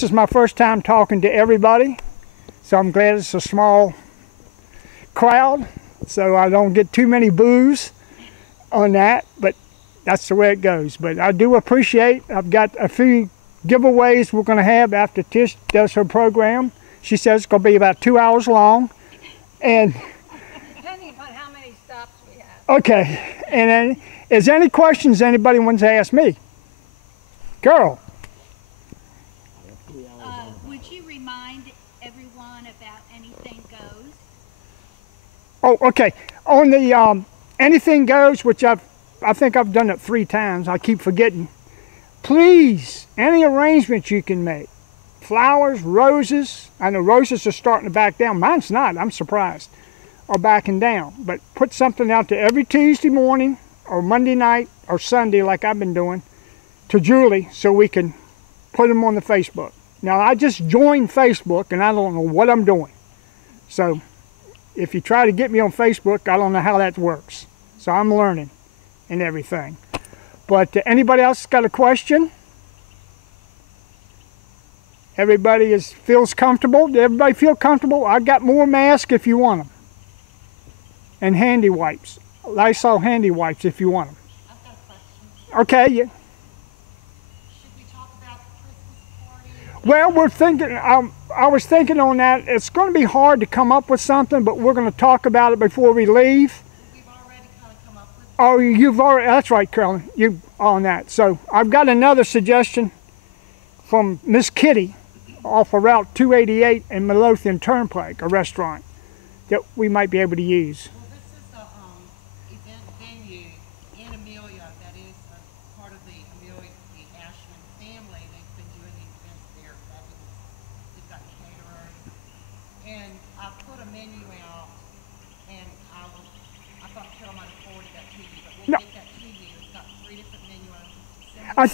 This is my first time talking to everybody, so I'm glad it's a small crowd, so I don't get too many boos on that, but that's the way it goes. But I do appreciate, I've got a few giveaways we're going to have after Tish does her program. She says it's going to be about 2 hours long. And depending upon how many stops we have. Okay, and then is there any questions anybody wants to ask me? Girl. Would you remind everyone about Anything Goes? Oh, okay. On the Anything Goes, which I think I've done it 3 times. I keep forgetting. Please, any arrangements you can make. Flowers, roses. I know roses are starting to back down. Mine's not. I'm surprised. Are backing down. But put something out there every Tuesday morning or Monday night or Sunday like I've been doing to Julie so we can put them on the Facebook. Now, I just joined Facebook and I don't know what I'm doing. So if you try to get me on Facebook, I don't know how that works. So I'm learning and everything. But anybody else got a question? Everybody feels comfortable? Did everybody feel comfortable? I got more masks if you want them. And handy wipes. Lysol handy wipes if you want them. I've got a question. Okay. Yeah. Should we talk about the Christmas party? Well, we're thinking, I was thinking on that. It's going to be hard to come up with something, but we're going to talk about it before we leave. We've already kind of come up with it. Oh, you've already, that's right, Carolyn. You on that. So I've got another suggestion from Miss Kitty off of Route 288 and Midlothian Turnpike, a restaurant that we might be able to use. Well, this is the event venue in Amelia that is a part of the Amelia, the Ashman family. They've been doing the events there. They've got caterers. And I put a menu out, and I thought Carol might have forwarded that to you, but we'll get that to you. It's got 3 different menu items. I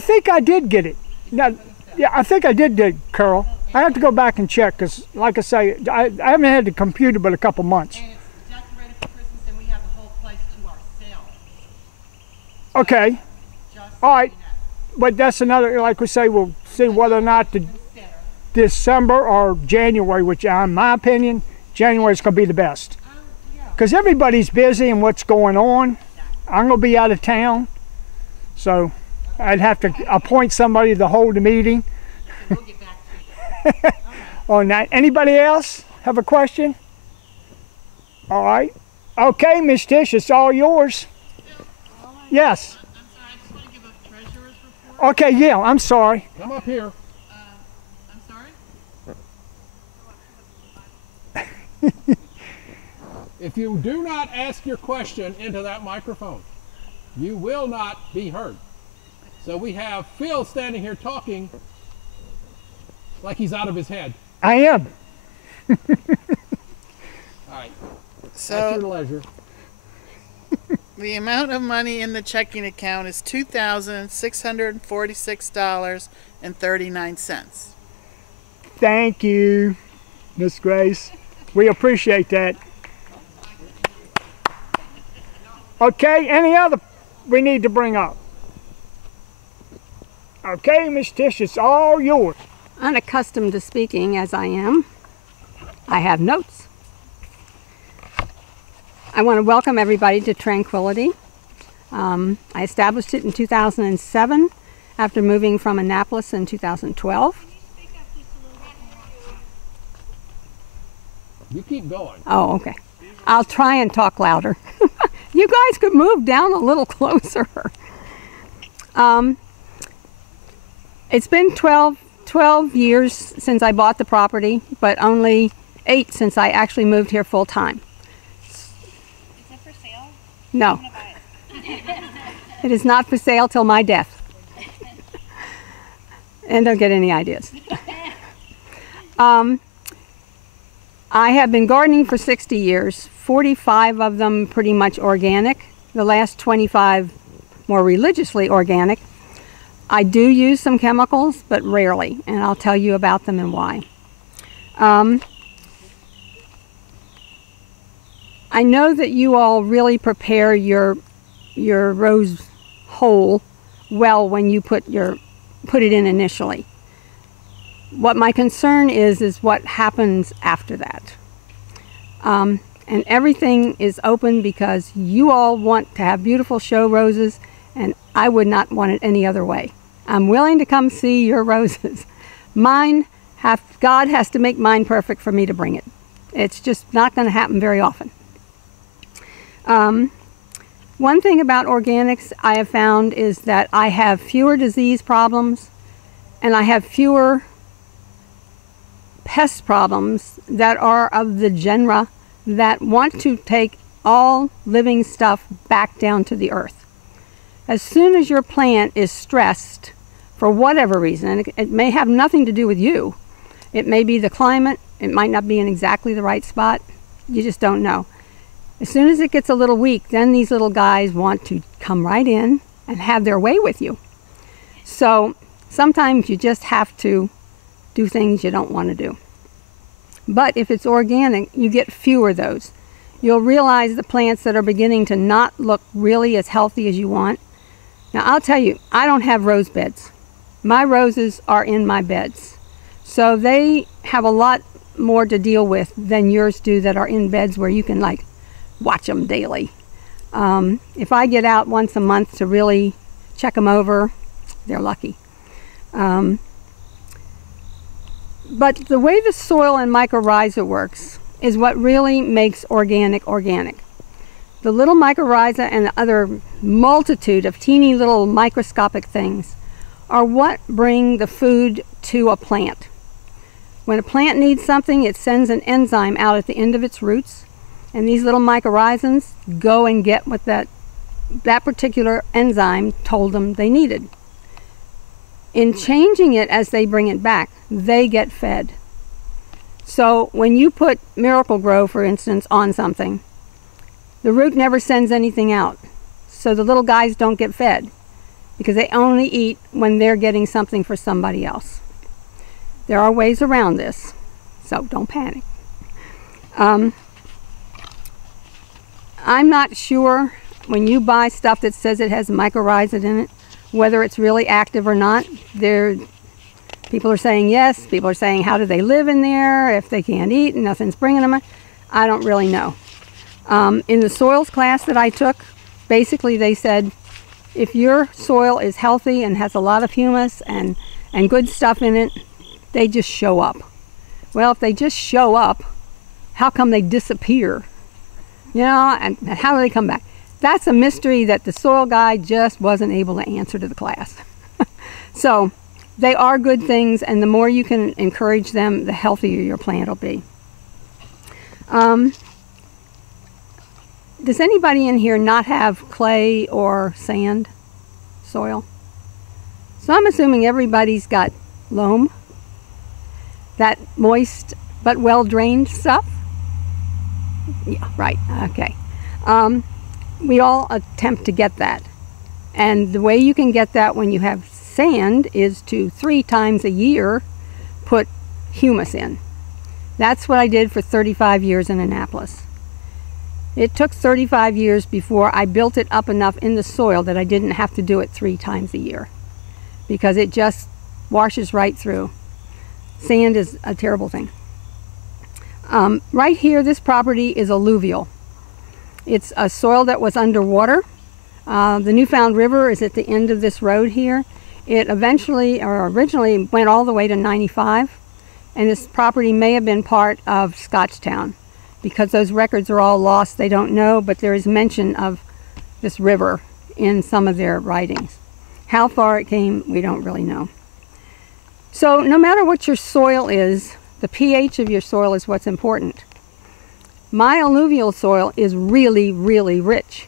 think I did get it. Now, yeah, I think I did, Carol. I have to go back and check because, like I say, I haven't had the computer but a couple months. And it's decorated for Christmas, and we have the whole place to ourselves. Okay. Just All right. so you know. But that's another, like we say, we'll see whether or not the December or January, which in my opinion, January is going to be the best. Because everybody's busy and what's going on. I'm going to be out of town. So I'd have to appoint somebody to hold the meeting. We'll get back to you. On that. Anybody else have a question? All right. Okay, Miss Tish, it's all yours. Yes. I'm sorry, I just want to give a treasurer's report. Okay, yeah, I'm sorry. Come up here. I'm sorry? If you do not ask your question into that microphone, you will not be heard. So we have Phil standing here talking like he's out of his head. I am. All right. So at your leisure. the amount of money in the checking account is $2,646.39. Thank you, Miss Grace. We appreciate that. Okay, any other we need to bring up? Okay, Miss Tish, it's all yours. Unaccustomed to speaking as I am, I have notes. I want to welcome everybody to Tranquility. I established it in 2007 after moving from Annapolis in 2012. You keep going. Oh, okay. I'll try and talk louder. You guys could move down a little closer. It's been 12 years since I bought the property, but only 8 since I actually moved here full time. Is it for sale? No. I'm gonna buy it. It is not for sale till my death. And don't get any ideas. I have been gardening for 60 years, 45 of them pretty much organic, the last 25 more religiously organic. I do use some chemicals, but rarely, and I'll tell you about them and why. I know that you all really prepare your rose hole well when you put it in initially. What my concern is what happens after that. And everything is open because you all want to have beautiful show roses, and I would not want it any other way. I'm willing to come see your roses. God has to make mine perfect for me to bring it. It's just not going to happen very often. One thing about organics I have found is that I have fewer disease problems and I have fewer pest problems that are of the genera that want to take all living stuff back down to the earth. As soon as your plant is stressed for whatever reason, and it may have nothing to do with you, it may be the climate, it might not be in exactly the right spot, you just don't know. As soon as it gets a little weak, then these little guys want to come right in and have their way with you. So sometimes you just have to do things you don't want to do. But if it's organic, you get fewer of those. You'll realize the plants that are beginning to not look really as healthy as you want. Now I'll tell you, I don't have rose beds. My roses are in my beds. So they have a lot more to deal with than yours do that are in beds where you can like watch them daily. If I get out once a month to really check them over, they're lucky. But the way the soil and mycorrhiza works is what really makes organic organic. The little mycorrhiza and the other multitude of teeny little microscopic things are what bring the food to a plant. When a plant needs something, it sends an enzyme out at the end of its roots, and these little mycorrhizans go and get what that particular enzyme told them they needed. In changing it as they bring it back, they get fed. So when you put Miracle Grow, for instance, on something, the root never sends anything out. So the little guys don't get fed because they only eat when they're getting something for somebody else. There are ways around this, so don't panic. I'm not sure when you buy stuff that says it has mycorrhiza in it, whether it's really active or not. People are saying yes, people are saying how do they live in there if they can't eat and nothing's bringing them. I don't really know. In the soils class that I took, basically they said if your soil is healthy and has a lot of humus and good stuff in it, they just show up. Well, if they just show up, how come they disappear? You know, and how do they come back? That's a mystery that the soil guy just wasn't able to answer to the class. So they are good things, and the more you can encourage them, the healthier your plant will be. Does anybody in here not have clay or sand soil? So I'm assuming everybody's got loam, that moist but well-drained stuff. Yeah, right, okay. We all attempt to get that. And the way you can get that when you have sand is to 3 times a year put humus in. That's what I did for 35 years in Annapolis. It took 35 years before I built it up enough in the soil that I didn't have to do it 3 times a year, because it just washes right through. Sand is a terrible thing. Right here, this property is alluvial. It's a soil that was underwater. The Newfound River is at the end of this road here. It originally went all the way to 95, and this property may have been part of Scotchtown. Because those records are all lost, they don't know, but there is mention of this river in some of their writings. How far it came, we don't really know. So no matter what your soil is, the pH of your soil is what's important. My alluvial soil is really, really rich,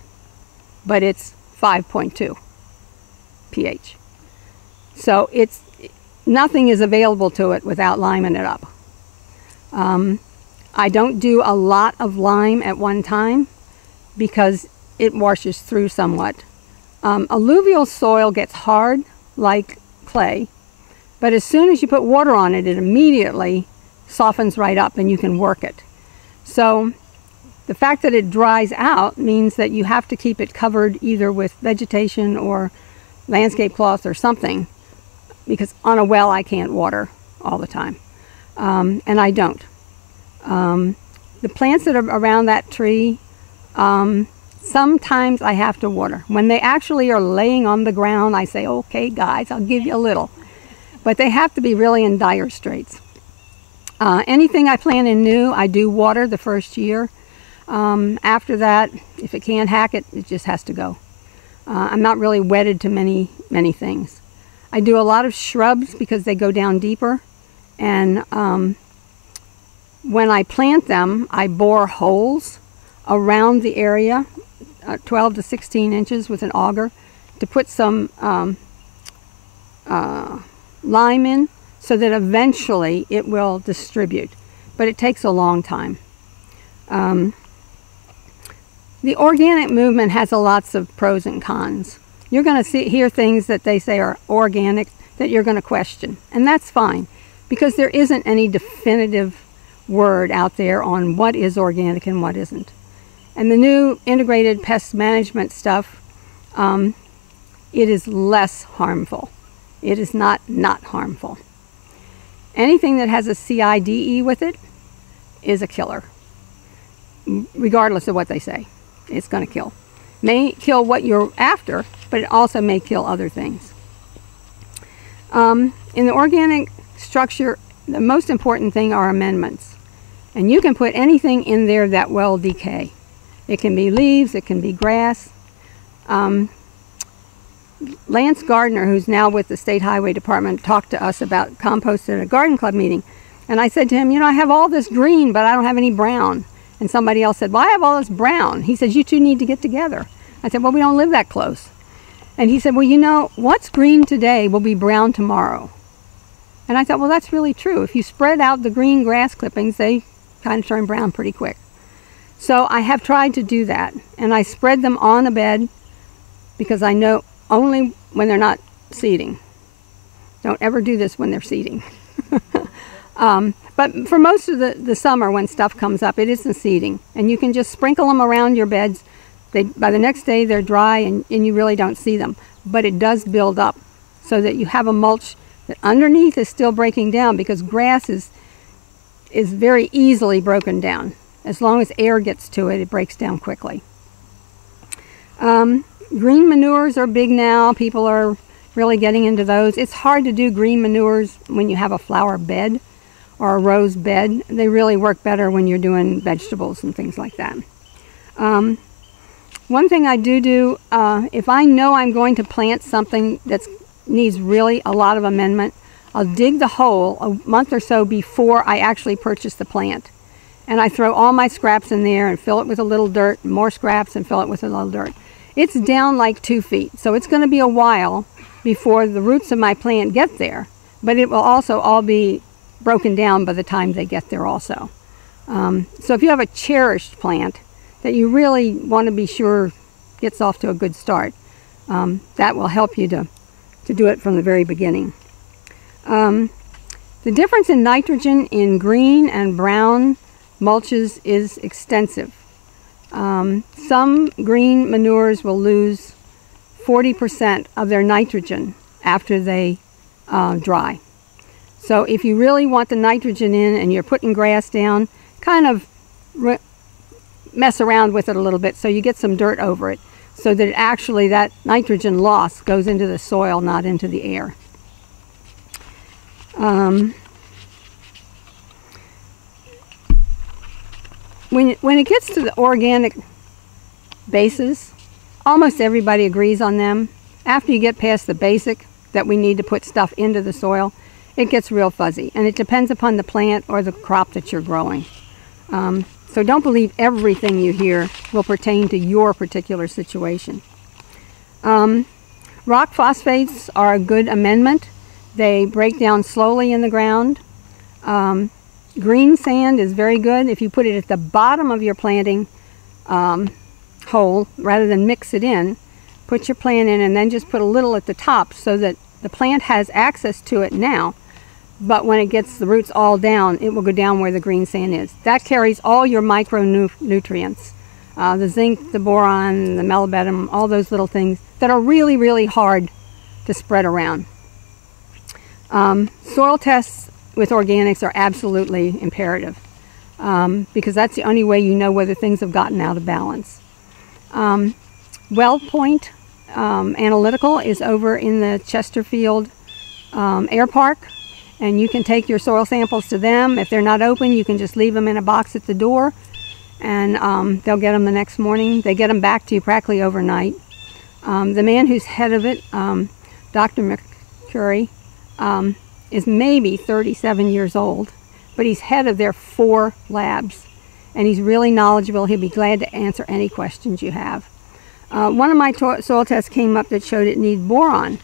but it's 5.2 pH. So nothing is available to it without liming it up. I don't do a lot of lime at one time because it washes through somewhat. Alluvial soil gets hard like clay, but as soon as you put water on it, it immediately softens right up and you can work it. So the fact that it dries out means that you have to keep it covered either with vegetation or landscape cloth or something, because on a well I can't water all the time, and I don't. The plants that are around that tree, sometimes I have to water. When they actually are laying on the ground, I say, okay guys, I'll give you a little. But they have to be really in dire straits. Anything I plant in new, I do water the first year. After that, if it can't hack it, it just has to go. I'm not really wedded to many things. I do a lot of shrubs because they go down deeper. And when I plant them, I bore holes around the area, 12 to 16 inches with an auger, to put some lime in so that eventually it will distribute. But it takes a long time. The organic movement has lots of pros and cons. You're going to hear things that they say are organic that you're going to question. And that's fine, because there isn't any definitive word out there on what is organic and what isn't. And the new integrated pest management stuff, it is less harmful. It is not harmful. Anything that has a CIDE with it is a killer, regardless of what they say. It's going to kill. May kill what you're after, but it also may kill other things. In the organic structure, the most important thing are amendments. And you can put anything in there that will decay. It can be leaves, it can be grass. Lance Gardner, who's now with the State Highway Department, talked to us about compost at a garden club meeting. And I said to him, you know, I have all this green, but I don't have any brown. And somebody else said, well, I have all this brown. He says, you two need to get together. I said, well, we don't live that close. And he said, well, you know, what's green today will be brown tomorrow. And I thought, well, that's really true. If you spread out the green grass clippings, they kind of turn brown pretty quick. So I have tried to do that. And I spread them on a bed because I know only when they're not seeding. Don't ever do this when they're seeding. But for most of the summer when stuff comes up, it isn't seeding. And you can just sprinkle them around your beds. By the next day, they're dry and you really don't see them. But it does build up so that you have a mulch that underneath is still breaking down, because grass is very easily broken down. As long as air gets to it, it breaks down quickly. Green manures are big now. People are really getting into those. It's hard to do green manures when you have a flower bed or a rose bed. They really work better when you're doing vegetables and things like that. One thing I do, if I know I'm going to plant something that needs really a lot of amendment, I'll dig the hole a month or so before I actually purchase the plant. And I throw all my scraps in there and fill it with a little dirt, more scraps, and fill it with a little dirt. It's down like 2 feet, so it's going to be a while before the roots of my plant get there, but it will also all be broken down by the time they get there also. So if you have a cherished plant that you really want to be sure gets off to a good start, that will help you to do it from the very beginning. The difference in nitrogen in green and brown mulches is extensive. Some green manures will lose 40% of their nitrogen after they dry. So if you really want the nitrogen in and you're putting grass down, kind of mess around with it a little bit so you get some dirt over it, so that actually that nitrogen loss goes into the soil, not into the air. When it gets to the organic bases, almost everybody agrees on them. After you get past the basic, that we need to put stuff into the soil, it gets real fuzzy. And it depends upon the plant or the crop that you're growing. So don't believe everything you hear will pertain to your particular situation. Rock phosphates are a good amendment. They break down slowly in the ground. Green sand is very good. If you put it at the bottom of your planting hole, rather than mix it in, put your plant in and then just put a little at the top so that the plant has access to it now, but when it gets the roots all down, it will go down where the green sand is. That carries all your micronutrients, the zinc, the boron, the molybdenum, all those little things that are really, really hard to spread around. Soil tests with organics are absolutely imperative, because that's the only way you know whether things have gotten out of balance. WellPoint Analytical is over in the Chesterfield Air Park, and you can take your soil samples to them. If they're not open, you can just leave them in a box at the door, and they'll get them the next morning. They get them back to you practically overnight. The man who's head of it, Dr. McCurry, is maybe 37 years old, but he's head of their 4 labs, and he's really knowledgeable. He'll be glad to answer any questions you have. One of my soil tests came up that showed it needed boron.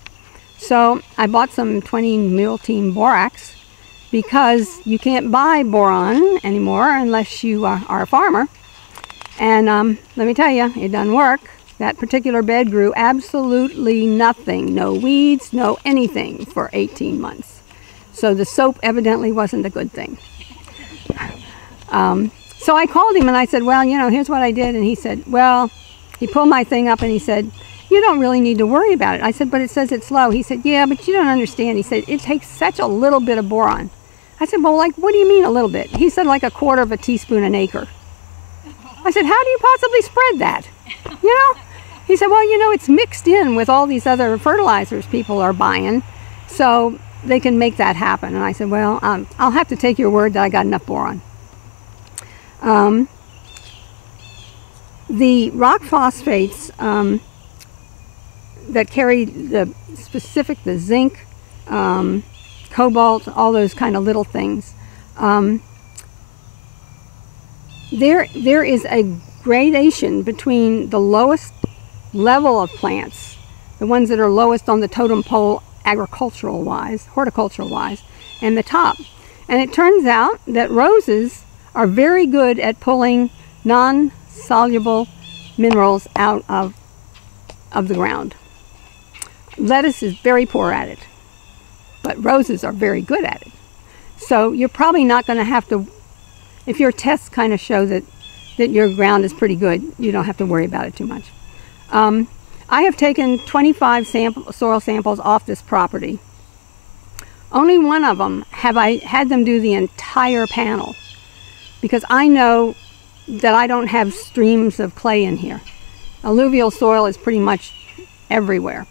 So I bought some 20 mil team borax, because you can't buy boron anymore unless you are a farmer. And let me tell you, it doesn't work. That particular bed grew absolutely nothing, no weeds, no anything for 18 months. So the soap evidently wasn't a good thing. So I called him and I said, well, you know, here's what I did. And he said, well, he pulled my thing up and he said, you don't really need to worry about it. I said, but it says it's low. He said, yeah, but you don't understand. He said, it takes such a little bit of boron. I said, well, like, what do you mean a little bit? He said, like 1/4 of a teaspoon an acre. I said, how do you possibly spread that? You know? He said, well, you know, it's mixed in with all these other fertilizers people are buying, so they can make that happen. And I said, well, I'll have to take your word that I got enough boron. The rock phosphates that carry the zinc, cobalt, all those kind of little things, there is a gradation between the lowest level of plants, the ones that are lowest on the totem pole agricultural wise, horticultural wise, and the top. And it turns out that roses are very good at pulling non-soluble minerals out of the ground. Lettuce is very poor at it, but roses are very good at it. So you're probably not going to have to, if your tests kind of show that your ground is pretty good, you don't have to worry about it too much. I have taken 25 soil samples off this property. Only one of them have I had them do the entire panel, because I know that I don't have streams of clay in here. Alluvial soil is pretty much everywhere.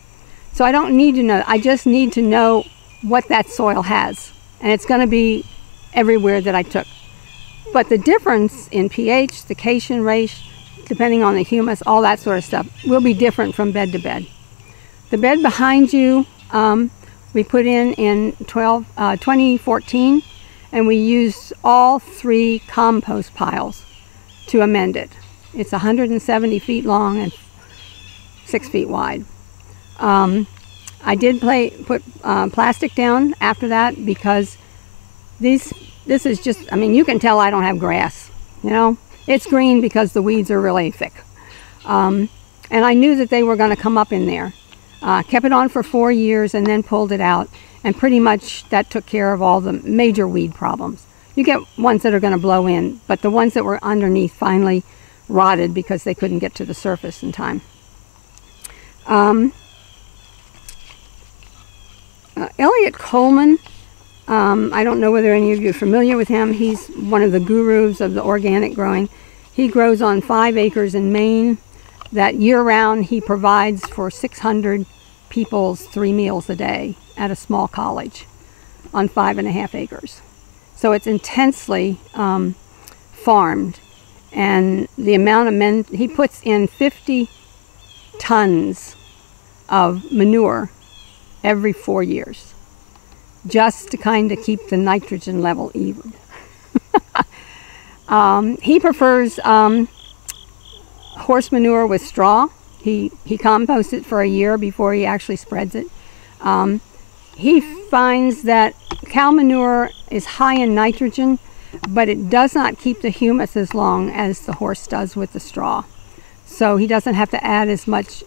So I don't need to know, I just need to know what that soil has. And it's going to be everywhere that I took. But the difference in pH, the cation rate, depending on the humus, all that sort of stuff, will be different from bed to bed. The bed behind you, we put in 2014, and we used all 3 compost piles to amend it. It's 170 feet long and 6 feet wide. I did put plastic down after that, because this is just, I mean, you can tell I don't have grass, you know. It's green because the weeds are really thick. And I knew that they were going to come up in there. Kept it on for 4 years and then pulled it out, and pretty much that took care of all the major weed problems. You get ones that are going to blow in, but the ones that were underneath finally rotted because they couldn't get to the surface in time. Elliot Coleman, I don't know whether any of you are familiar with him. He's one of the gurus of the organic growing. He grows on 5 acres in Maine. That year-round he provides for 600 people's 3 meals a day at a small college on 5.5 acres. So it's intensely farmed. And the amount of he puts in 50 tons of manure every 4 years, just to kind of keep the nitrogen level even. He prefers horse manure with straw. He composts it for a year before he actually spreads it. He finds that cow manure is high in nitrogen, but it does not keep the humus as long as the horse does with the straw. So he doesn't have to add as much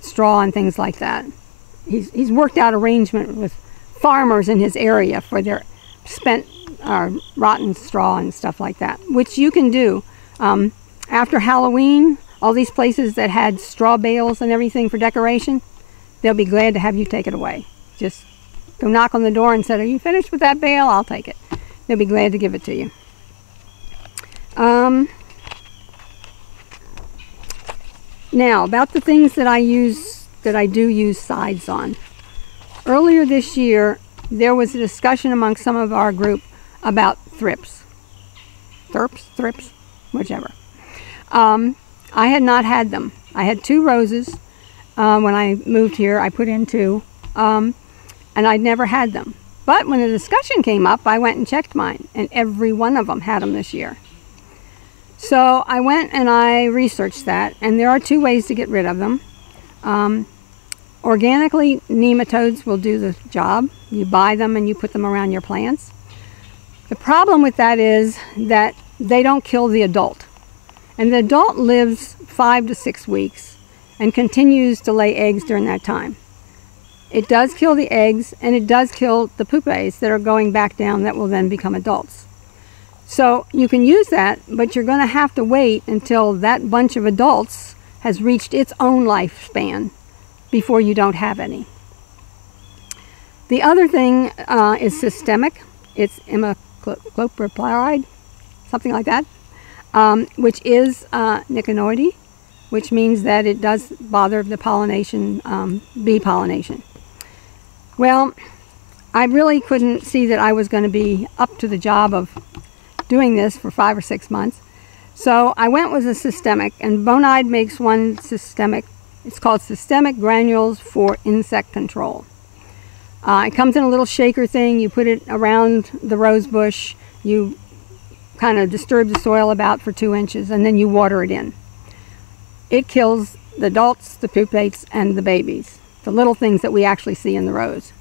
straw and things like that. He's worked out arrangement with farmers in his area for their spent rotten straw and stuff like that, which you can do. After Halloween, all these places that had straw bales and everything for decoration, they'll be glad to have you take it away. Just go knock on the door and said, "Are you finished with that bale?" I'll take it. They'll be glad to give it to you. Now, about the things that I do use sides on. Earlier this year, there was a discussion among some of our group about thrips. Thrips, whichever. I had not had them. I had 2 roses. When I moved here, I put in 2, and I'd never had them. But when the discussion came up, I went and checked mine, and every one of them had them this year. So I went and I researched that, and there are 2 ways to get rid of them. Organically, nematodes will do the job. You buy them and you put them around your plants. The problem with that is that they don't kill the adult. And the adult lives 5 to 6 weeks and continues to lay eggs during that time. It does kill the eggs, and it does kill the pupae that are going back down that will then become adults. So you can use that, but you're going to have to wait until that bunch of adults has reached its own lifespan before you don't have any. The other thing is systemic. It's imidacloprid, something like that, which is niconoidy, which means that it does bother the pollination, bee pollination. Well, I really couldn't see that I was going to be up to the job of doing this for 5 or 6 months. So I went with a systemic, and Bonide makes one systemic. It's called Systemic Granules for Insect Control. It comes in a little shaker thing. You put it around the rose bush. You kind of disturb the soil about for 2 inches, and then you water it in. It kills the adults, the pupates, and the babies, the little things that we actually see in the rose.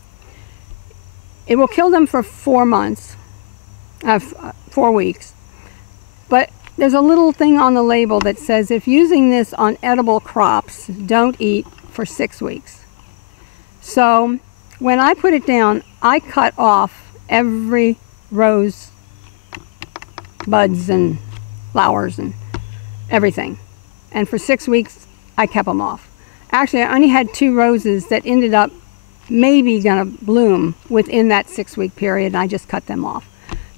It will kill them for 4 months, 4 weeks. But there's a little thing on the label that says if using this on edible crops, don't eat for 6 weeks. So when I put it down, I cut off every rose buds and flowers and everything. And for 6 weeks, I kept them off. Actually, I only had 2 roses that ended up maybe gonna bloom within that 6-week period, and I just cut them off.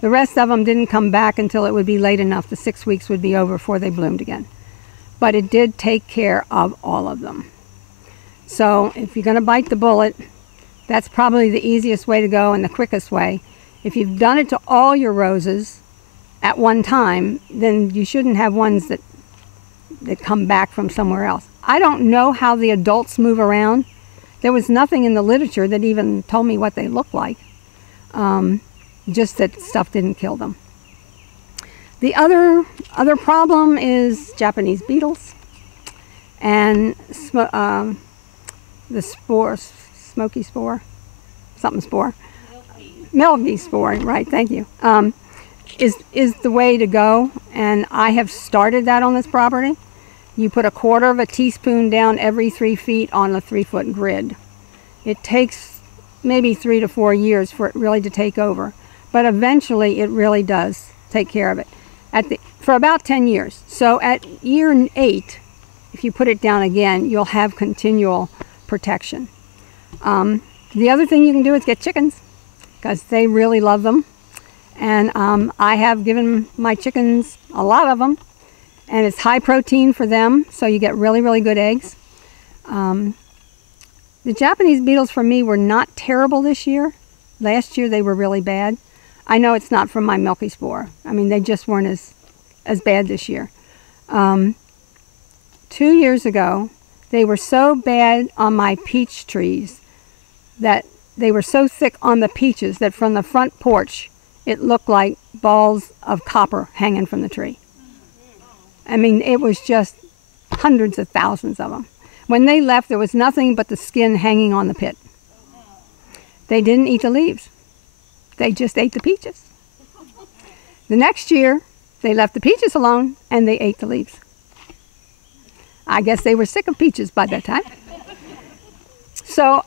The rest of them didn't come back until it would be late enough. The 6 weeks would be over before they bloomed again. But it did take care of all of them. So if you're gonna bite the bullet, that's probably the easiest way to go and the quickest way. If you've done it to all your roses at one time, then you shouldn't have ones that come back from somewhere else. I don't know how the adults move around. There was nothing in the literature that even told me what they look like. Just that stuff didn't kill them. The other problem is Japanese beetles and the spore, smoky spore, something spore. Milky spore, right, thank you. Is the way to go, and I have started that on this property. You put 1/4 of a teaspoon down every 3 feet on a 3-foot grid. It takes maybe 3 to 4 years for it really to take over, but eventually it really does take care of it. For about 10 years. So at year 8, if you put it down again, you'll have continual protection. The other thing you can do is get chickens, because they really love them. And I have given my chickens a lot of them, and it's high protein for them, so you get really, really good eggs. The Japanese beetles for me were not terrible this year. Last year they were really bad. I know it's not from my milky spore. I mean, they just weren't as bad this year. 2 years ago, they were so bad on my peach trees that they were so thick on the peaches that from the front porch, it looked like balls of copper hanging from the tree. I mean, it was just hundreds of thousands of them. When they left, there was nothing but the skin hanging on the pit. They didn't eat the leaves. They just ate the peaches. The next year, they left the peaches alone, and they ate the leaves. I guess they were sick of peaches by that time. So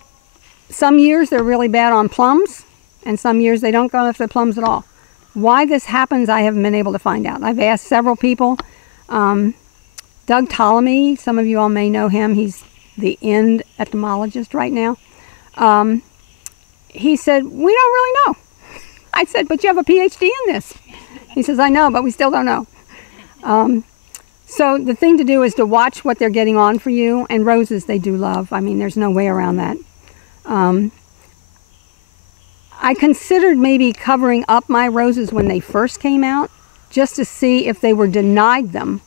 some years they're really bad on plums, and some years they don't go after plums at all. Why this happens, I haven't been able to find out. I've asked several people. Doug Ptolemy, some of you all may know him. He's the end entomologist right now. he said, we don't really know. I said, but you have a PhD in this. He says, I know, but we still don't know. So the thing to do is to watch what they're getting on for you. And roses, they do love. I mean, there's no way around that. I considered maybe covering up my roses when they first came out, just to see if they were denied them,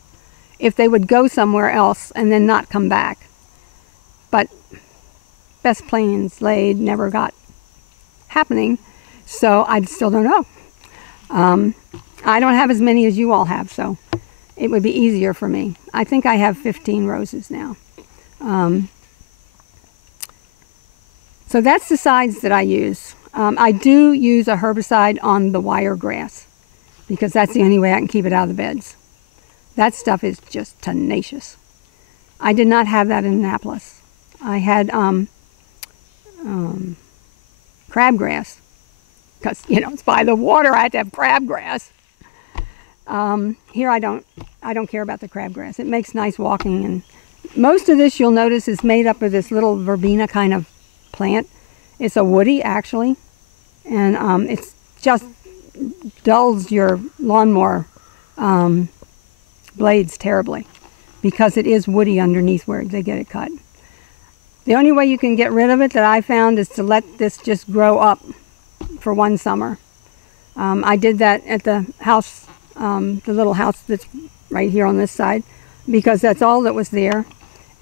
if they would go somewhere else and then not come back. But best plans laid never got happening, so I still don't know. I don't have as many as you all have, so it would be easier for me. I think I have 15 roses now. So that's the sides that I use. I do use a herbicide on the wiregrass because that's the only way I can keep it out of the beds. That stuff is just tenacious. I did not have that in Annapolis. I had crabgrass because, you know, it's by the water. I had to have crabgrass. Here I don't care about the crabgrass. It makes nice walking, and most of this you'll notice is made up of this little verbena kind of plant. It's a woody actually, and it's just dulls your lawnmower blades terribly because it is woody underneath where they get it cut. The only way you can get rid of it that I found is to let this just grow up for one summer. I did that at the house, the little house that's right here on this side, because that's all that was there.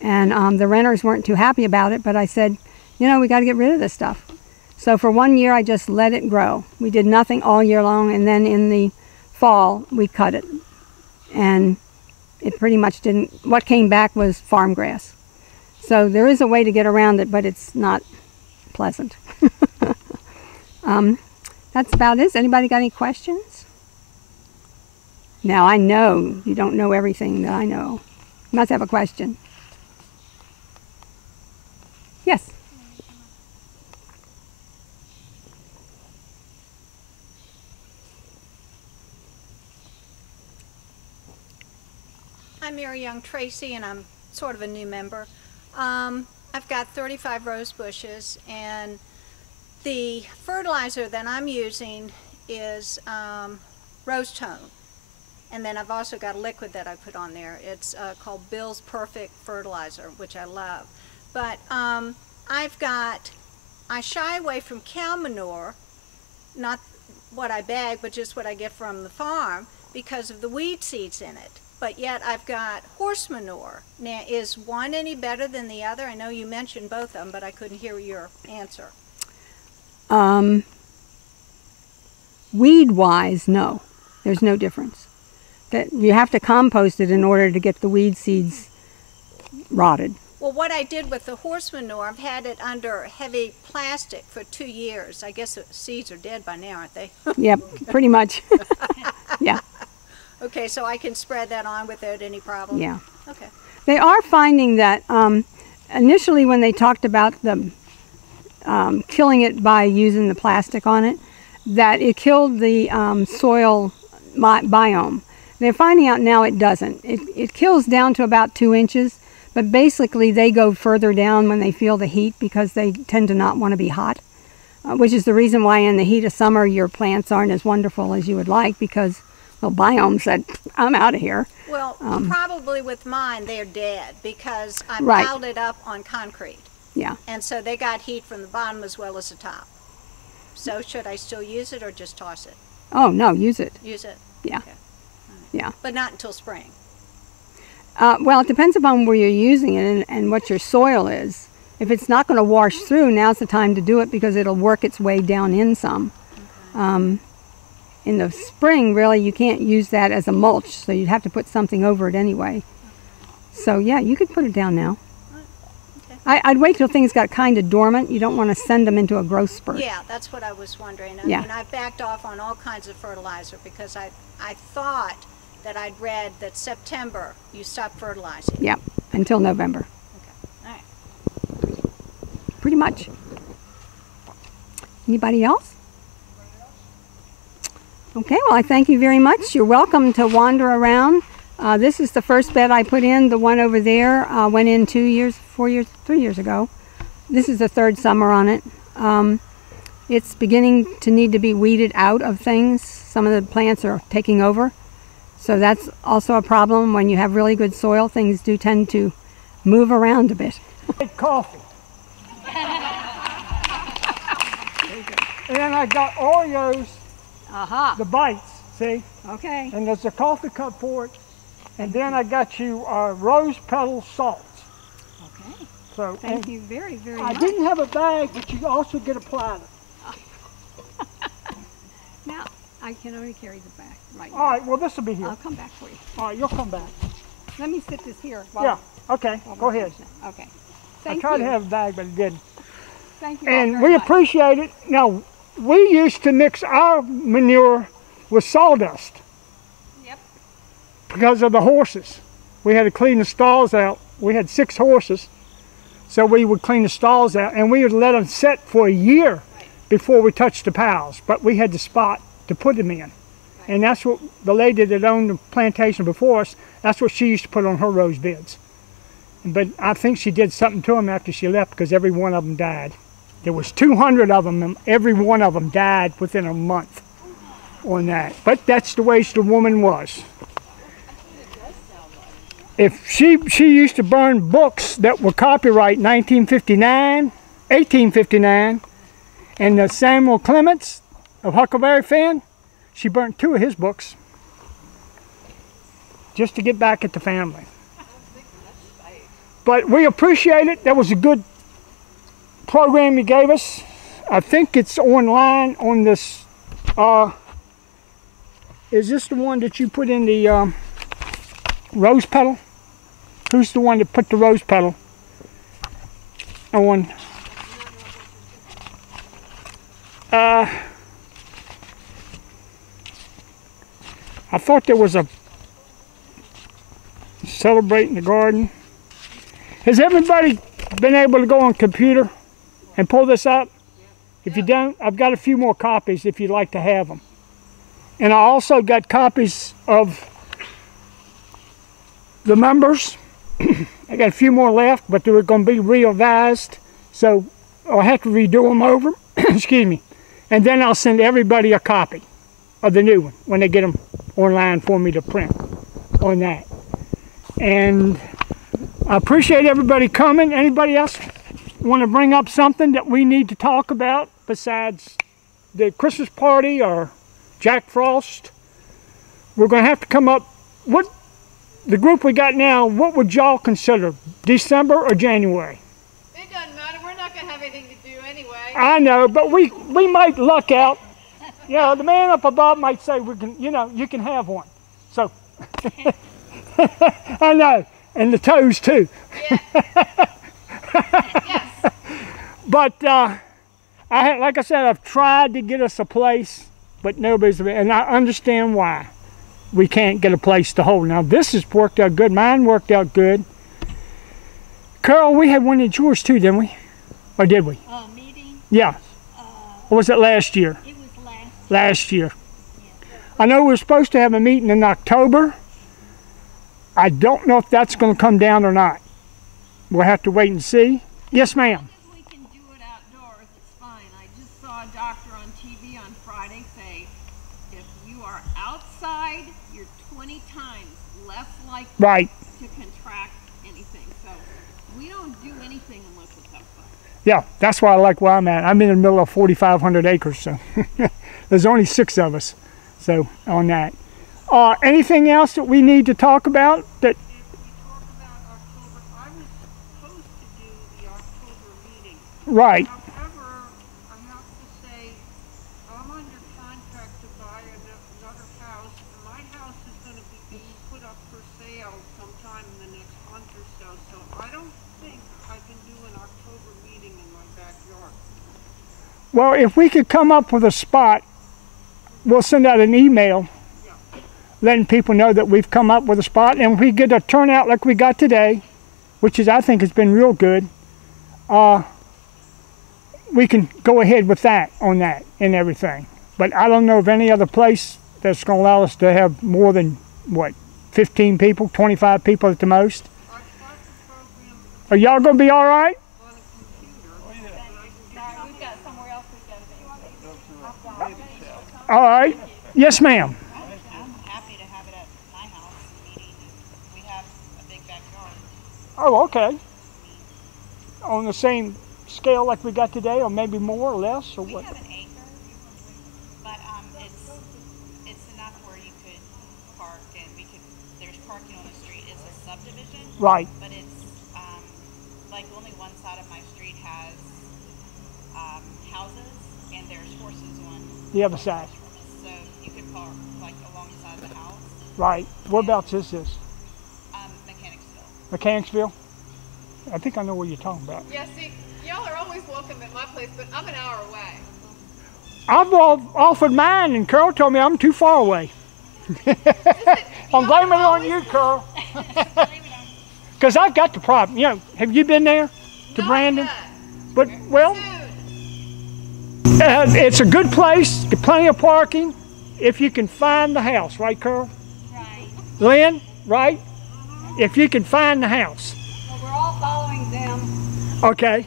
And the renters weren't too happy about it, but I said, you know, we got to get rid of this stuff. So for 1 year, I just let it grow. We did nothing all year long, and then in the fall, we cut it. And it pretty much didn't, what came back was farm grass. So there is a way to get around it, but it's not pleasant. That's about it. Has anybody got any questions? Now, I know you don't know everything that I know. You must have a question. Yes? I'm Mary Young Tracy, and I'm sort of a new member. I've got 35 rose bushes, and the fertilizer that I'm using is rose tone. And then I've also got a liquid that I put on there. It's called Bill's Perfect Fertilizer, which I love. But I shy away from cow manure, not what I bag, but just what I get from the farm, because of the weed seeds in it. But yet I've got horse manure. Now, is one any better than the other? I know you mentioned both of them, but I couldn't hear your answer. Weed-wise, no. There's no difference. You have to compost it in order to get the weed seeds rotted. Well, what I did with the horse manure, I've had it under heavy plastic for 2 years. I guess the seeds are dead by now, aren't they? Yep, pretty much. Yeah. Okay, so I can spread that on without any problem? Yeah. Okay. They are finding that initially when they talked about the killing it by using the plastic on it, that it killed the soil biome. They're finding out now it doesn't. It kills down to about 2 inches, but basically they go further down when they feel the heat because they tend to not want to be hot, which is the reason why in the heat of summer your plants aren't as wonderful as you would like, because the biome said, I'm out of here. Well, probably with mine, they're dead because I Right. piled it up on concrete. Yeah. And so they got heat from the bottom as well as the top. So should I still use it or just toss it? Oh, no, use it. Use it? Yeah. Okay. Yeah. But not until spring. Well, it depends upon where you're using it and what your soil is. If it's not going to wash through, now's the time to do it because it'll work its way down in some. Okay. In the spring, really, you can't use that as a mulch, so you'd have to put something over it anyway. So, yeah, you could put it down now. Okay. I'd wait till things got kind of dormant. You don't want to send them into a growth spurt. Yeah, that's what I was wondering. I Yeah. mean, I've backed off on all kinds of fertilizer because I thought that I'd read that September you stop fertilizing. Yeah, until November. Okay. All right. Pretty much. Anybody else? Okay, well, I thank you very much. You're welcome to wander around. This is the first bed I put in. The one over there went in 3 years ago. This is the third summer on it. It's beginning to need to be weeded out of things. Some of the plants are taking over. So that's also a problem. When you have really good soil, things do tend to move around a bit. Coffee. And then I got Oreos, Aha. the bites, see? Okay. And there's a coffee cup for it. And then I got you rose petal salts. Okay. So, Thank you very, very I much. didn't have a bag, but you also get a platter. Now, I can only carry the bag right now. All right, well, this will be here. I'll come back for you. All right, you'll come back. Let me sit this here. Yeah, okay, go ahead. Okay. I Thank tried you. to have a bag, but it didn't. Thank you all And very we much. appreciate it. Now, we used to mix our manure with sawdust. Yep. Because of the horses. We had to clean the stalls out. We had 6 horses. So we would clean the stalls out, and we would let them set for a year before we touched the pals. But we had the spot to put them in. And that's what the lady that owned the plantation before us, that's what she used to put on her rose beds. But I think she did something to them after she left, because every one of them died. There was 200 of them, and every one of them died within a month on that. But that's the way the woman was. If she used to burn books that were copyright 1959, 1859, and the Samuel Clements of Huckleberry Finn, she burnt 2 of his books just to get back at the family. But we appreciate it. That was a good program you gave us. I think it's online on this. Is this the one that you put in the rose petal? Who's the one that put the rose petal on? I thought there was a celebrating the garden. Has everybody been able to go on computer and pull this up? If you don't, I've got a few more copies if you'd like to have them. And I also got copies of the members. I got a few more left, but they're going to be revised, so I'll have to redo them over. Excuse me. And then I'll send everybody a copy of the new one when they get them online for me to print on that. And I appreciate everybody coming. Anybody else want to bring up something that we need to talk about besides the Christmas party or Jack Frost? We're going to have to come up. What the group we got now, what would y'all consider, December or January? It doesn't matter. We're not going to have anything to do anyway. I know, but we might luck out. You know, the man up above might say, we can, you know, you can have one. So, I know, and the toes too. Yeah. Yes. But like I said, I've tried to get us a place, but nobody's, and I understand why we can't get a place to hold. Now this has worked out good. Mine worked out good. Carol, we had one at yours too, didn't we? Or did we? Meeting, Yeah. Or was it last year? it was Last year. I know we were supposed to have a meeting in October. I don't know if that's going to come down or not. We'll have to wait and see. Yes, ma'am. If we can do it outdoors, it's fine. I just saw a doctor on TV on Friday say, if you are outside, you're 20 times less likely Right. to contract anything. So we don't do anything unless it's outside. Yeah, that's why I like where I'm at. I'm in the middle of 4,500 acres, so there's only 6 of us. So on that. Anything else that we need to talk about? That If we talk about October, I was supposed to do the October meeting. right. However, I have to say, I'm under contract to buy another house. And my house is going to be being put up for sale sometime in the next month or so. So I don't think I can do an October meeting in my backyard. Well, if we could come up with a spot, we'll send out an email letting people know that we've come up with a spot, and if we get a turnout like we got today, which is, I think, has been real good, we can go ahead with that on that and everything. But I don't know of any other place that's going to allow us to have more than, what, 15 people, 25 people at the most. I've got the program Are y'all going to be all right? on a computer. we've got somewhere else we've got to be. All right. Yes, ma'am. I'm happy to have it at my house meeting. We have a big backyard. Oh, okay. On the same scale like we got today, or maybe more or less, or We what? have an acre, but it's enough where you could park and there's parking on the street. It's a subdivision. Right. But it's like only one side of my street has houses and there's horses on The other side. so you could park like alongside the house. Right. Whereabouts is this? Mechanicsville. Mechanicsville? I think I know what you're talking about. Yeah, see, y'all are always welcome at my place, but I'm an hour away. I've offered mine, and Carl told me I'm too far away. I'm blaming it on you, Carl. Because I've got the problem. You know, have you been there to Not Brandon? yet. But, well, Soon. it's a good place, plenty of parking, if you can find the house, right, Carl? Right. Lynn, right? If you can find the house. Well, we're all following them. Okay.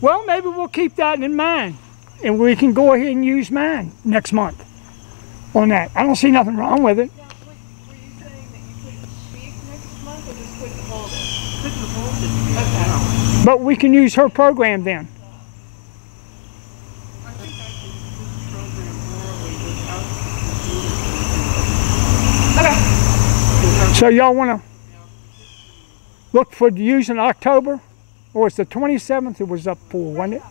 Well, maybe we'll keep that in mind, and we can go ahead and use mine next month on that. I don't see nothing wrong with it. Now, were you saying that you couldn't speak next month or just couldn't hold it? Couldn't hold it. Okay. But we can use her program then. I think I can do the program orally without. Okay. So y'all want to look for use in October? Or it's the 27th it was up for, wasn't it?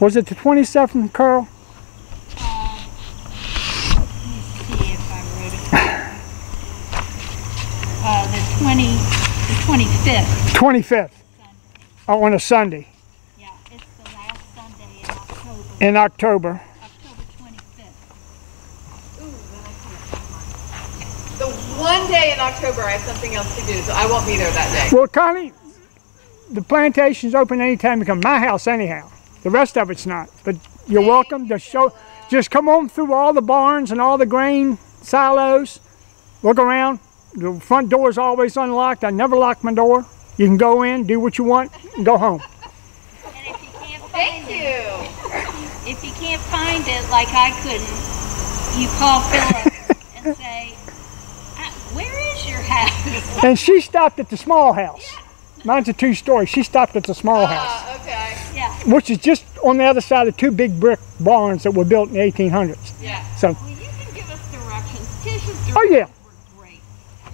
Was it the 27th, Carl? Let me see if I wrote it. The 25th. 25th. Sunday. Oh, on a Sunday Yeah, it's the last Sunday in October. in October. October 25th. Ooh, then I can't. The one day in October I have something else to do, so I won't be there that day. Well, Connie, the plantation's open anytime you come. My house anyhow. The rest of it's not. But you're welcome to show. Just come on through all the barns and all the grain silos. Look around. The front door is always unlocked. I never lock my door. You can go in, do what you want, and go home. And if you can't find Thank it, you. if you can't find it like I couldn't, you call Philip and say, where is your house? And she stopped at the small house. Mine's a two-story. She stopped at the small house, Okay. Yeah. which is just on the other side of two big brick barns that were built in the 1800s. Yeah. So, Well, you can give us directions. Tish's directions oh yeah, were great,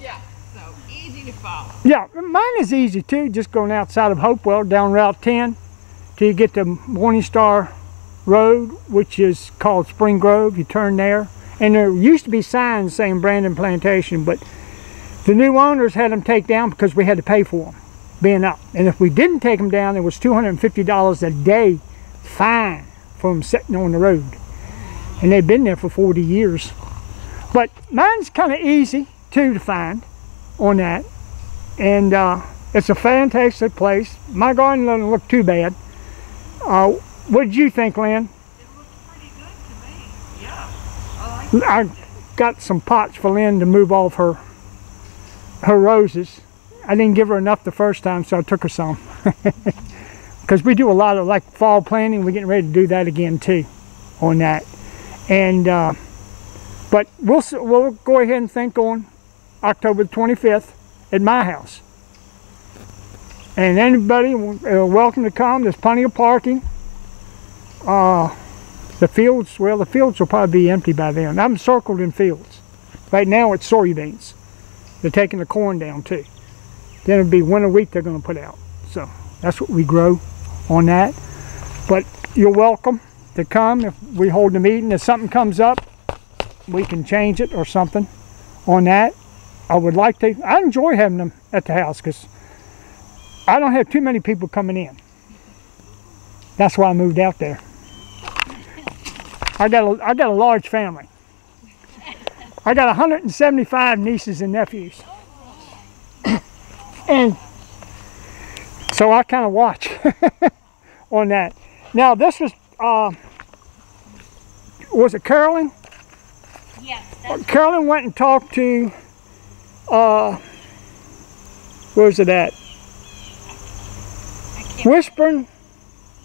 Yeah. so easy to follow. yeah. Mine is easy too. Just going outside of Hopewell down Route 10 till you get to Morningstar Road, which is called Spring Grove. You turn there, and there used to be signs saying Brandon Plantation, but the new owners had them take down because we had to pay for them being up. And if we didn't take them down, it was $250 a day fine for them sitting on the road. And they've been there for 40 years. But mine's kind of easy too to find on that. And it's a fantastic place. My garden doesn't look too bad. What did you think, Lynn? It looks pretty good to me. Yeah, I like I got some pots for Lynn to move off her roses. I didn't give her enough the first time, so I took her some. Because we do a lot of like fall planting. We're getting ready to do that again too on that. And but we'll go ahead and think on October 25th at my house. And anybody welcome to come. There's plenty of parking. The fields, well, the fields will probably be empty by then. I'm circled in fields. Right now it's soybeans. They're taking the corn down too. Then it'll be winter wheat they're going to put out. So that's what we grow on that. But you're welcome to come if we hold the meeting. If something comes up, we can change it or something on that. I would like to. I enjoy having them at the house because I don't have too many people coming in. That's why I moved out there. I got a large family. I got 175 nieces and nephews. And so I kind of watch on that. Now this was it Carolyn? Yes, that's Carolyn went and talked to, where's it at? I can't. Whispering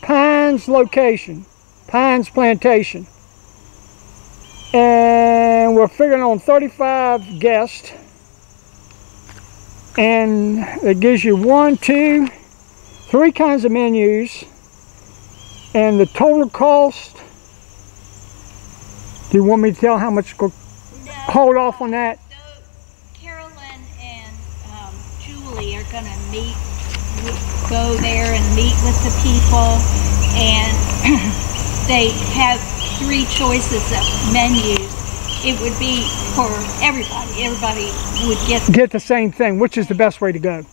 Pines location, Pines Plantation. And we're figuring on 35 guests. And it gives you 1, 2, 3 kinds of menus. And the total cost, do you want me to tell how much? Hold off on that. So Carolyn and Julie are going to go there and meet with the people, and they have 3 choices of menus. It would be for everybody. Everybody would get the same thing. Which is the best way to go?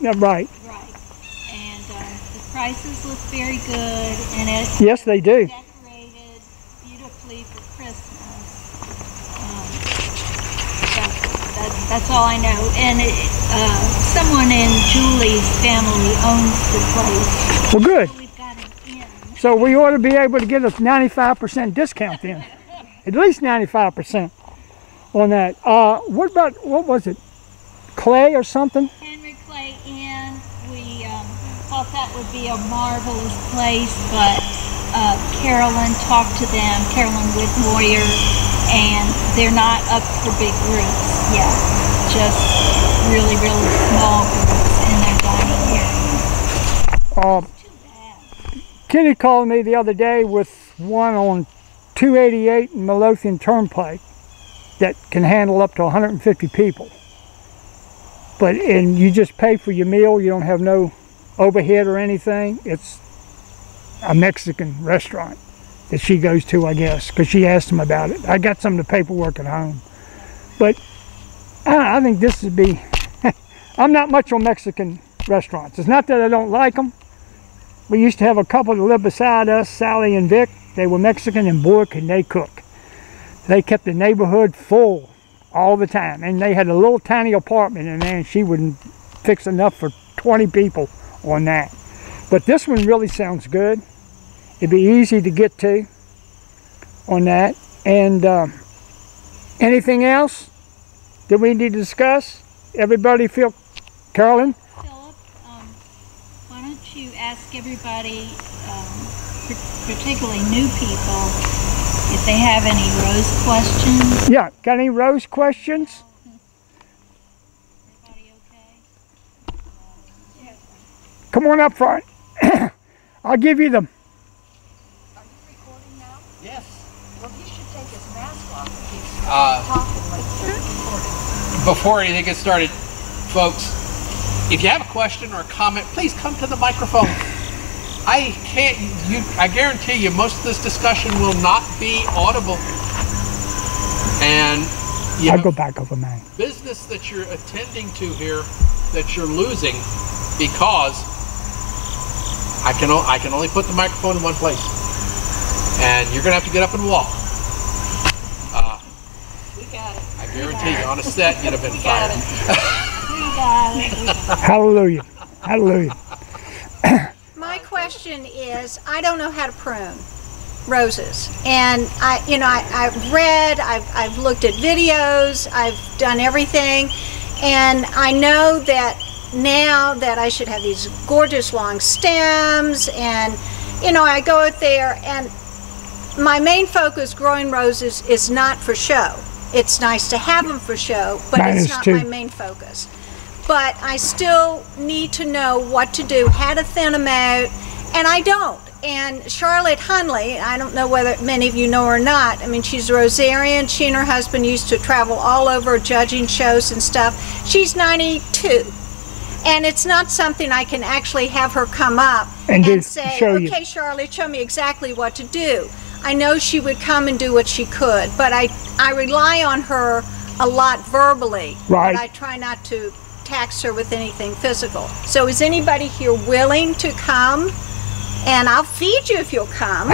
Yeah, right. Right. And the prices look very good, and it's yes, they do. Decorated beautifully for Christmas. That's all I know. And someone in Julie's family owns the place. Well, good. So we've got an in. So we ought to be able to get a 95% discount then. At least 95% on that. What was it? Clay or something? Henry Clay Inn. We thought that would be a marvelous place, but Carolyn talked to them, Carolyn Whitmoyer, and they're not up for big groups yet. Just really, really small groups in their dining area. Too bad. Kenny called me the other day with one on 288 and Midlothian Turnpike that can handle up to 150 people. And you just pay for your meal. You don't have no overhead or anything. It's a Mexican restaurant that she goes to, I guess, because she asked him about it. I got some of the paperwork at home. But I think this would be, I'm not much on Mexican restaurants. It's not that I don't like them. We used to have a couple that lived beside us, Sally and Vic. They were Mexican, and boy, can they cook. They kept the neighborhood full all the time. And they had a little tiny apartment in there, and she would fix enough for 20 people on that. But this one really sounds good. It'd be easy to get to on that. And anything else that we need to discuss? Everybody feel, Carolyn? Philip, why don't you ask everybody, particularly new people, if they have any Rose questions? Yeah, got any Rose questions? Everybody okay? Come on up front. I'll give you them. Are you recording now? Yes. Well, he should take his mask off if he's talking like he's recording. Before anything gets started, folks, if you have a question or a comment, please come to the microphone. I guarantee you most of this discussion will not be audible. And you I'll go back over mine. Business that you're attending to here that you're losing because I can only put the microphone in one place. And you're gonna have to get up and walk. We got it. I guarantee you, on a set, you'd have been fired. We got it. Hallelujah. Hallelujah. My question is, I don't know how to prune roses, and I've read, I've looked at videos, I've done everything, and I know that now that I should have these gorgeous long stems, and I go out there, and my main focus growing roses is not for show. It's nice to have them for show, but Mine it's is not too. my main focus. But I still need to know what to do, how to thin them out, and I don't. And Charlotte Hunley, I don't know whether many of you know her or not, I mean, she's a Rosarian. She and her husband used to travel all over judging shows and stuff. She's 92. And it's not something I can actually have her come up and say, okay, Charlotte, show me exactly what to do. I know she would come and do what she could, but I rely on her a lot verbally. Right. But I try not to tax her with anything physical. So is anybody here willing to come? And I'll feed you if you'll come.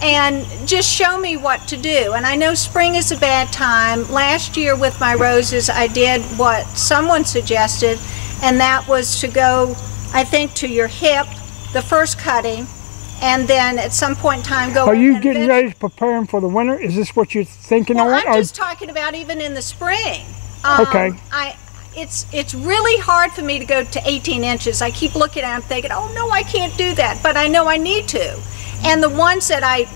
And just show me what to do. And I know spring is a bad time. Last year with my roses, I did what someone suggested, and that was to go, I think, to your hip, the first cutting, and then at some point in time go. Are you getting ready to prepare them for the winter? Is this what you're thinking on? I'm just talking about even in the spring. Okay. It's really hard for me to go to 18 inches. I keep looking at them thinking, oh no, I can't do that, but I know I need to. And the ones that I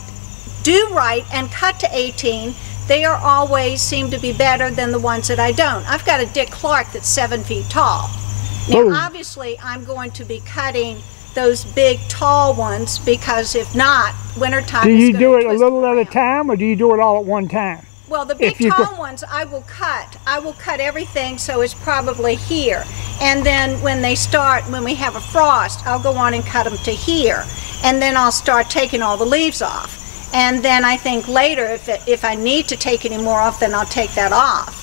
do right and cut to 18, they are always seem to be better than the ones that I don't. I've got a Dick Clark that's 7 feet tall. Now, Ooh. obviously, I'm going to be cutting those big, tall ones because if not, wintertime Do is you going do to it a twist little them at a around. time, or do you do it all at one time? Well, the big If you tall go- ones I will cut. I will cut everything so it's probably here. And then when they start, when we have a frost, I'll go on and cut them to here. And then I'll start taking all the leaves off. And then I think later, if I need to take any more off, then I'll take that off.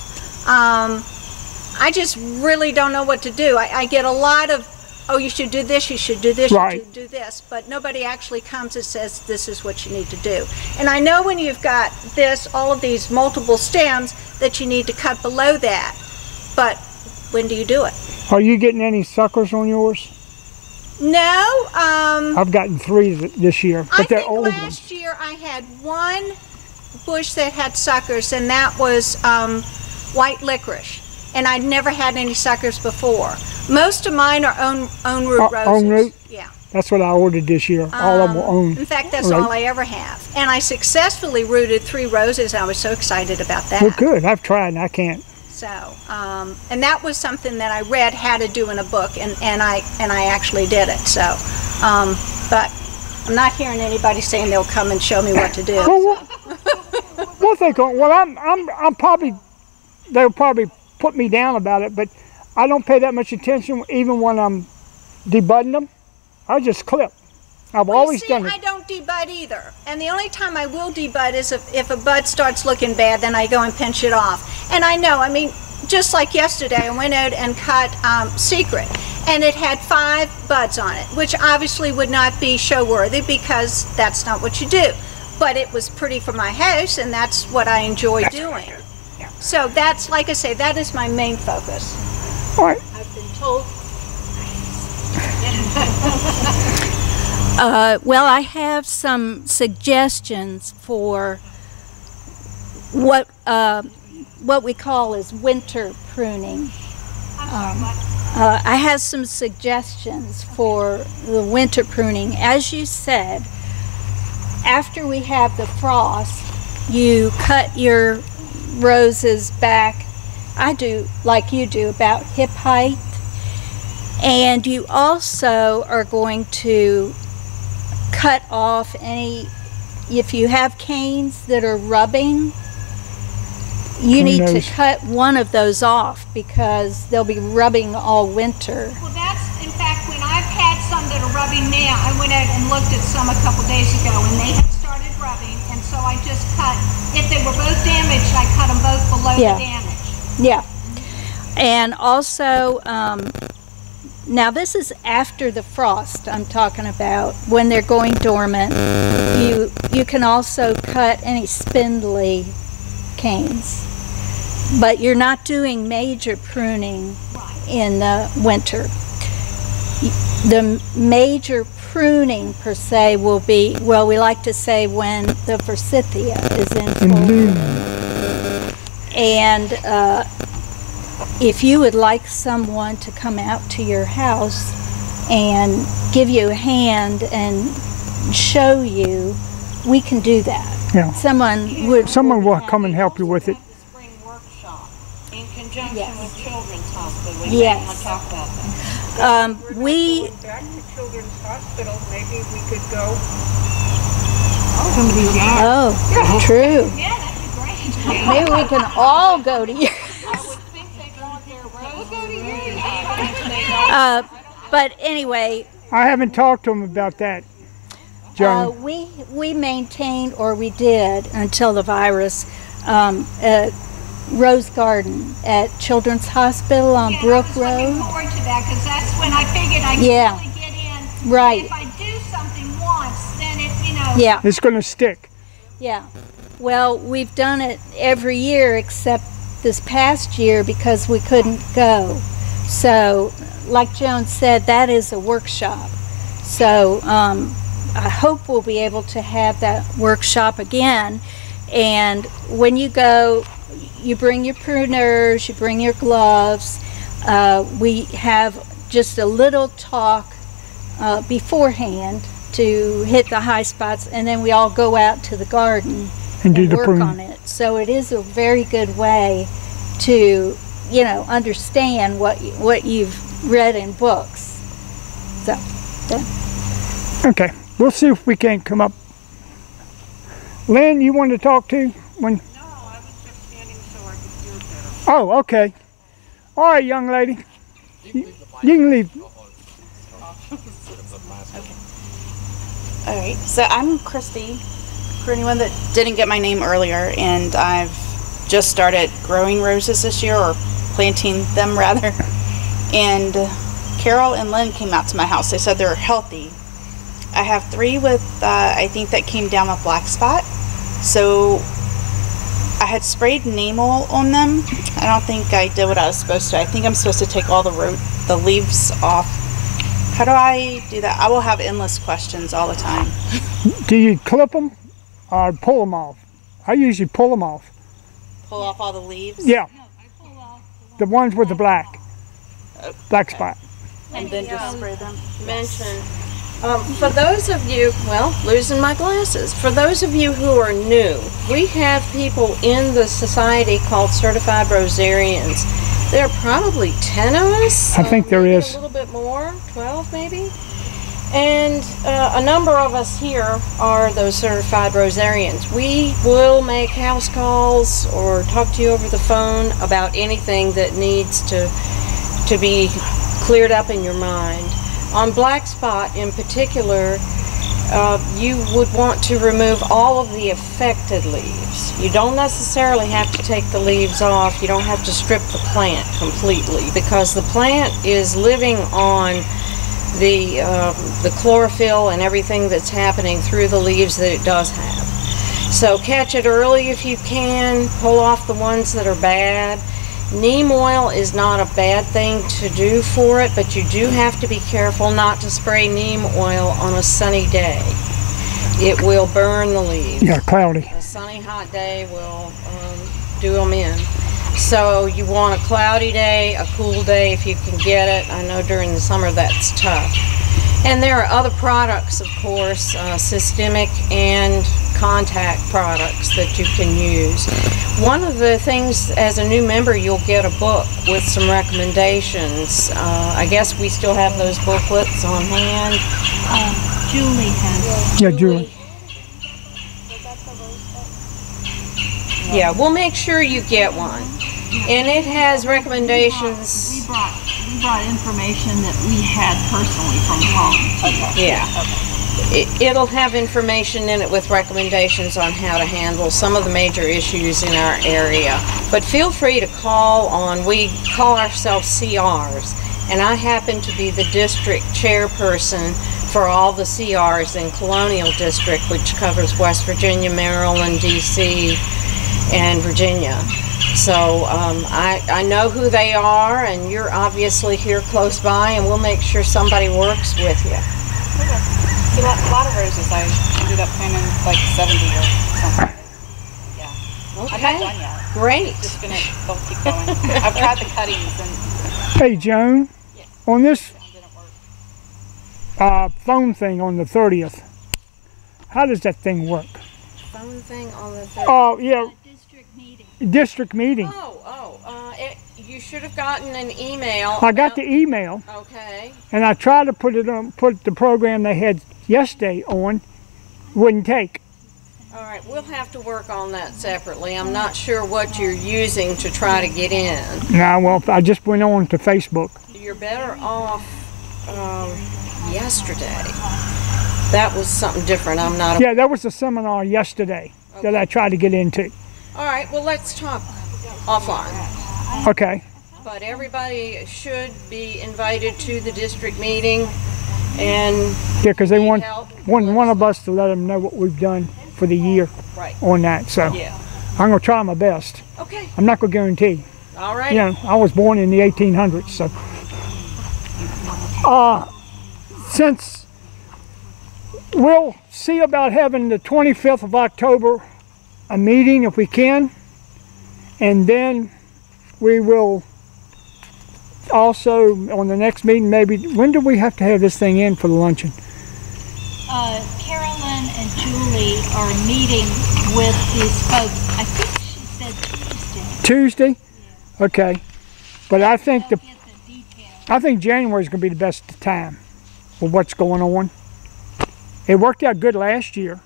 I just really don't know what to do. I get a lot of, oh, you should do this, you should do this, Right. you should do this, but nobody actually comes and says, this is what you need to do. And I know when you've got this, all of these multiple stems, that you need to cut below that, but when do you do it? Are you getting any suckers on yours? No, I've gotten 3 this year, but I they're think old last ones. year I had one bush that had suckers, and that was white licorice. And I'd never had any suckers before. Most of mine are own root roses. Own root? Yeah. That's what I ordered this year. All of them were own. In fact, that's Right. all I ever have. And I successfully rooted 3 roses. I was so excited about that. Well, good. I've tried and I can't. So, and that was something that I read how to do in a book, and I actually did it. So, but I'm not hearing anybody saying they'll come and show me what to do. Well, they go. Well, I'm probably. They'll probably put me down about it, but I don't pay that much attention even when I'm debudding them. I just clip. I've Well, always see, done it. I don't debud either. And the only time I will debud is if a bud starts looking bad, then I go and pinch it off. And I know, I mean, just like yesterday, I went out and cut Secret, and it had 5 buds on it, which obviously would not be show worthy because that's not what you do. But it was pretty for my house, and that's what I enjoy doing. Yeah. So that's, like I say, that is my main focus. All right. I've been told. Well, I have some suggestions for what we call is winter pruning. I have some suggestions for the winter pruning. As you said, after we have the frost, you cut your roses back. I do like you do, about hip height. And you also are going to cut off any, if you have canes that are rubbing, you need to cut one of those off because they'll be rubbing all winter. Well, that's, in fact, when I've had some that are rubbing now, I went out and looked at some a couple days ago and they had started rubbing, and so I just cut, if they were both damaged, I cut them both below the damage. Yeah. And also, now this is after the frost I'm talking about, when they're going dormant. You can also cut any spindly canes, but you're not doing major pruning in the winter. The major pruning per se will be, well, we like to say when the forsythia is in full bloom. And if you would like someone to come out to your house and give you a hand and show you, we can do that. Yeah. Someone will come and help you with it. The spring workshop in conjunction Yes. with Children's Hospital. Yes. May want to talk about that. We Going back to Children's Hospital, maybe we could go. true. Yeah, that'd be great. Maybe we can all go to you. I would think they want their roses But anyway, I haven't talked to them about that, Joan. we maintained, or we did until the virus, a rose garden at Children's Hospital on Brook I was looking Road. forward to that because that's when I figured I could Yeah. really get in. Right. If I do something once, then it, you know. Yeah. It's going to stick. Yeah. Well, we've done it every year except this past year because we couldn't go. So, like Joan said, that is a workshop. So, I hope we'll be able to have that workshop again. And when you go, you bring your pruners, you bring your gloves. We have just a little talk beforehand to hit the high spots, and then we all go out to the garden And do the work pruning. on it. So it is a very good way to, you know, understand what you've read in books. So, yeah. Okay, we'll see if we can come up. Lynn, you wanted to talk to when? No, I was just standing so I could hear better. Oh, okay. All right, young lady. You can leave. All right, so I'm Christy, for anyone that didn't get my name earlier, and I've just started growing roses this year, or planting them rather. And Carol and Lynn came out to my house. They said they're healthy. I have 3 with, I think that came down with black spot. So I had sprayed neem oil on them. I don't think I did what I was supposed to. I think I'm supposed to take all the leaves off. How do I do that? I will have endless questions all the time. Do you clip them or pull them off? I usually pull them off. Pull off all the leaves? Yeah. The ones with the black spot. And then just spray them? Mention, for those of you, well, losing my glasses, for those of you who are new, we have people in the society called Certified Rosarians. There are probably 10 of us. I think there is. A little bit more, 12 maybe. And a number of us here are those Certified Rosarians. We will make house calls or talk to you over the phone about anything that needs to be cleared up in your mind. On black spot in particular, you would want to remove all of the affected leaves. You don't necessarily have to take the leaves off. You don't have to strip the plant completely, because the plant is living on the chlorophyll and everything that's happening through the leaves that it does have. So catch it early if you can. Pull off the ones that are bad. Neem oil is not a bad thing to do for it, but you do have to be careful not to spray neem oil on a sunny day. It will burn the leaves. Yeah, cloudy. A sunny, hot day will do them in. So you want a cloudy day, a cool day if you can get it. I know during the summer that's tough. And there are other products, of course, systemic and contact products that you can use. One of the things, as a new member, you'll get a book with some recommendations. I guess we still have those booklets on hand. Julie has. Yeah, Julie. Yeah, we'll make sure you get one. And it has recommendations. We brought information that we had personally from home. Okay. Yeah. It'll have information in it with recommendations on how to handle some of the major issues in our area. But feel free to call on, we call ourselves CRs, and I happen to be the district chairperson for all the CRs in Colonial District, which covers West Virginia, Maryland, DC, and Virginia. So I know who they are, and you're obviously here close by, and we'll make sure somebody works with you. Okay. See, a lot of roses I ended up planting like 70 or something. Yeah. Okay. I'm not done yet. Great. Just gonna keep going. I've tried the cuttings and. Hey, Joan, Yes. on this Didn't work. phone thing on the 30th, how does that thing work? Phone thing on the 30th. Oh, yeah, District meeting. district meeting. You should have gotten an email. I got the email, Okay. and I tried to put the program they had yesterday on, wouldn't take. All right, we'll have to work on that separately. I'm not sure what you're using to try to get in. Nah, well, I just went on to Facebook. You're better off yesterday. That was something different. I'm not. Yeah, there was a seminar yesterday that I tried to get into. All right, well, let's talk offline. Okay. But everybody should be invited to the district meeting, and Yeah, because they need want help. one of us to let them know what we've done for the year Right. on that. So Yeah. I'm going to try my best. Okay. I'm not going to guarantee. All right. You know, I was born in the 1800s, so. Since we'll see about having the 25th of October a meeting if we can, and then we will also on the next meeting maybe, when do we have to have this thing in for the luncheon? Carolyn and Julie are meeting with these folks. I think she said Tuesday. Tuesday? Okay. But I think They'll get the details. I think January is going to be the best time for what's going on. It worked out good last year.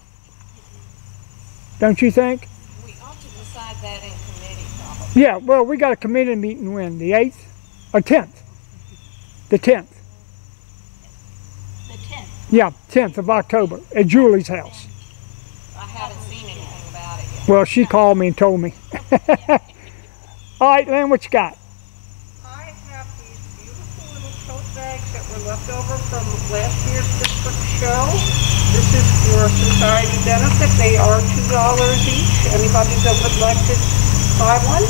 Don't you think? We ought to decide that in committee, probably. Yeah, well, we got a committee meeting when? The 8th? Or 10th? The 10th. The 10th. Yeah, 10th of October at Julie's house. I haven't seen anything about it yet. Well, she called me and told me. All right, Lynn, what you got? I have these beautiful little tote bags that were left over from last year's district show. This is for society benefit. They are $2 each. Anybody that would like to buy one?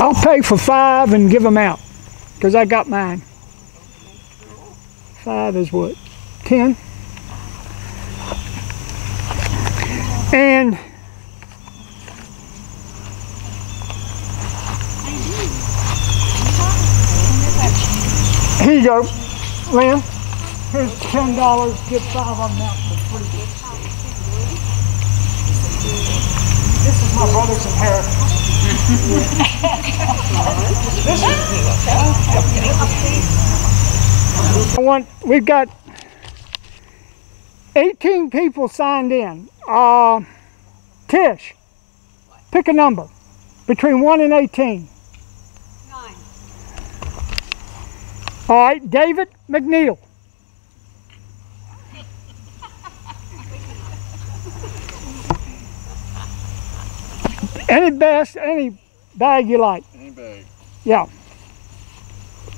I'll pay for 5 and give them out, because I got mine. 5 is what? 10? And here you go, Lynn. Here's $10. Get 5 of them out for free. This is my brother's inheritance. We've got 18 people signed in. Tish, pick a number between 1 and 18. 9. All right, David McNeil. Any bag you like. Any bag. Yeah.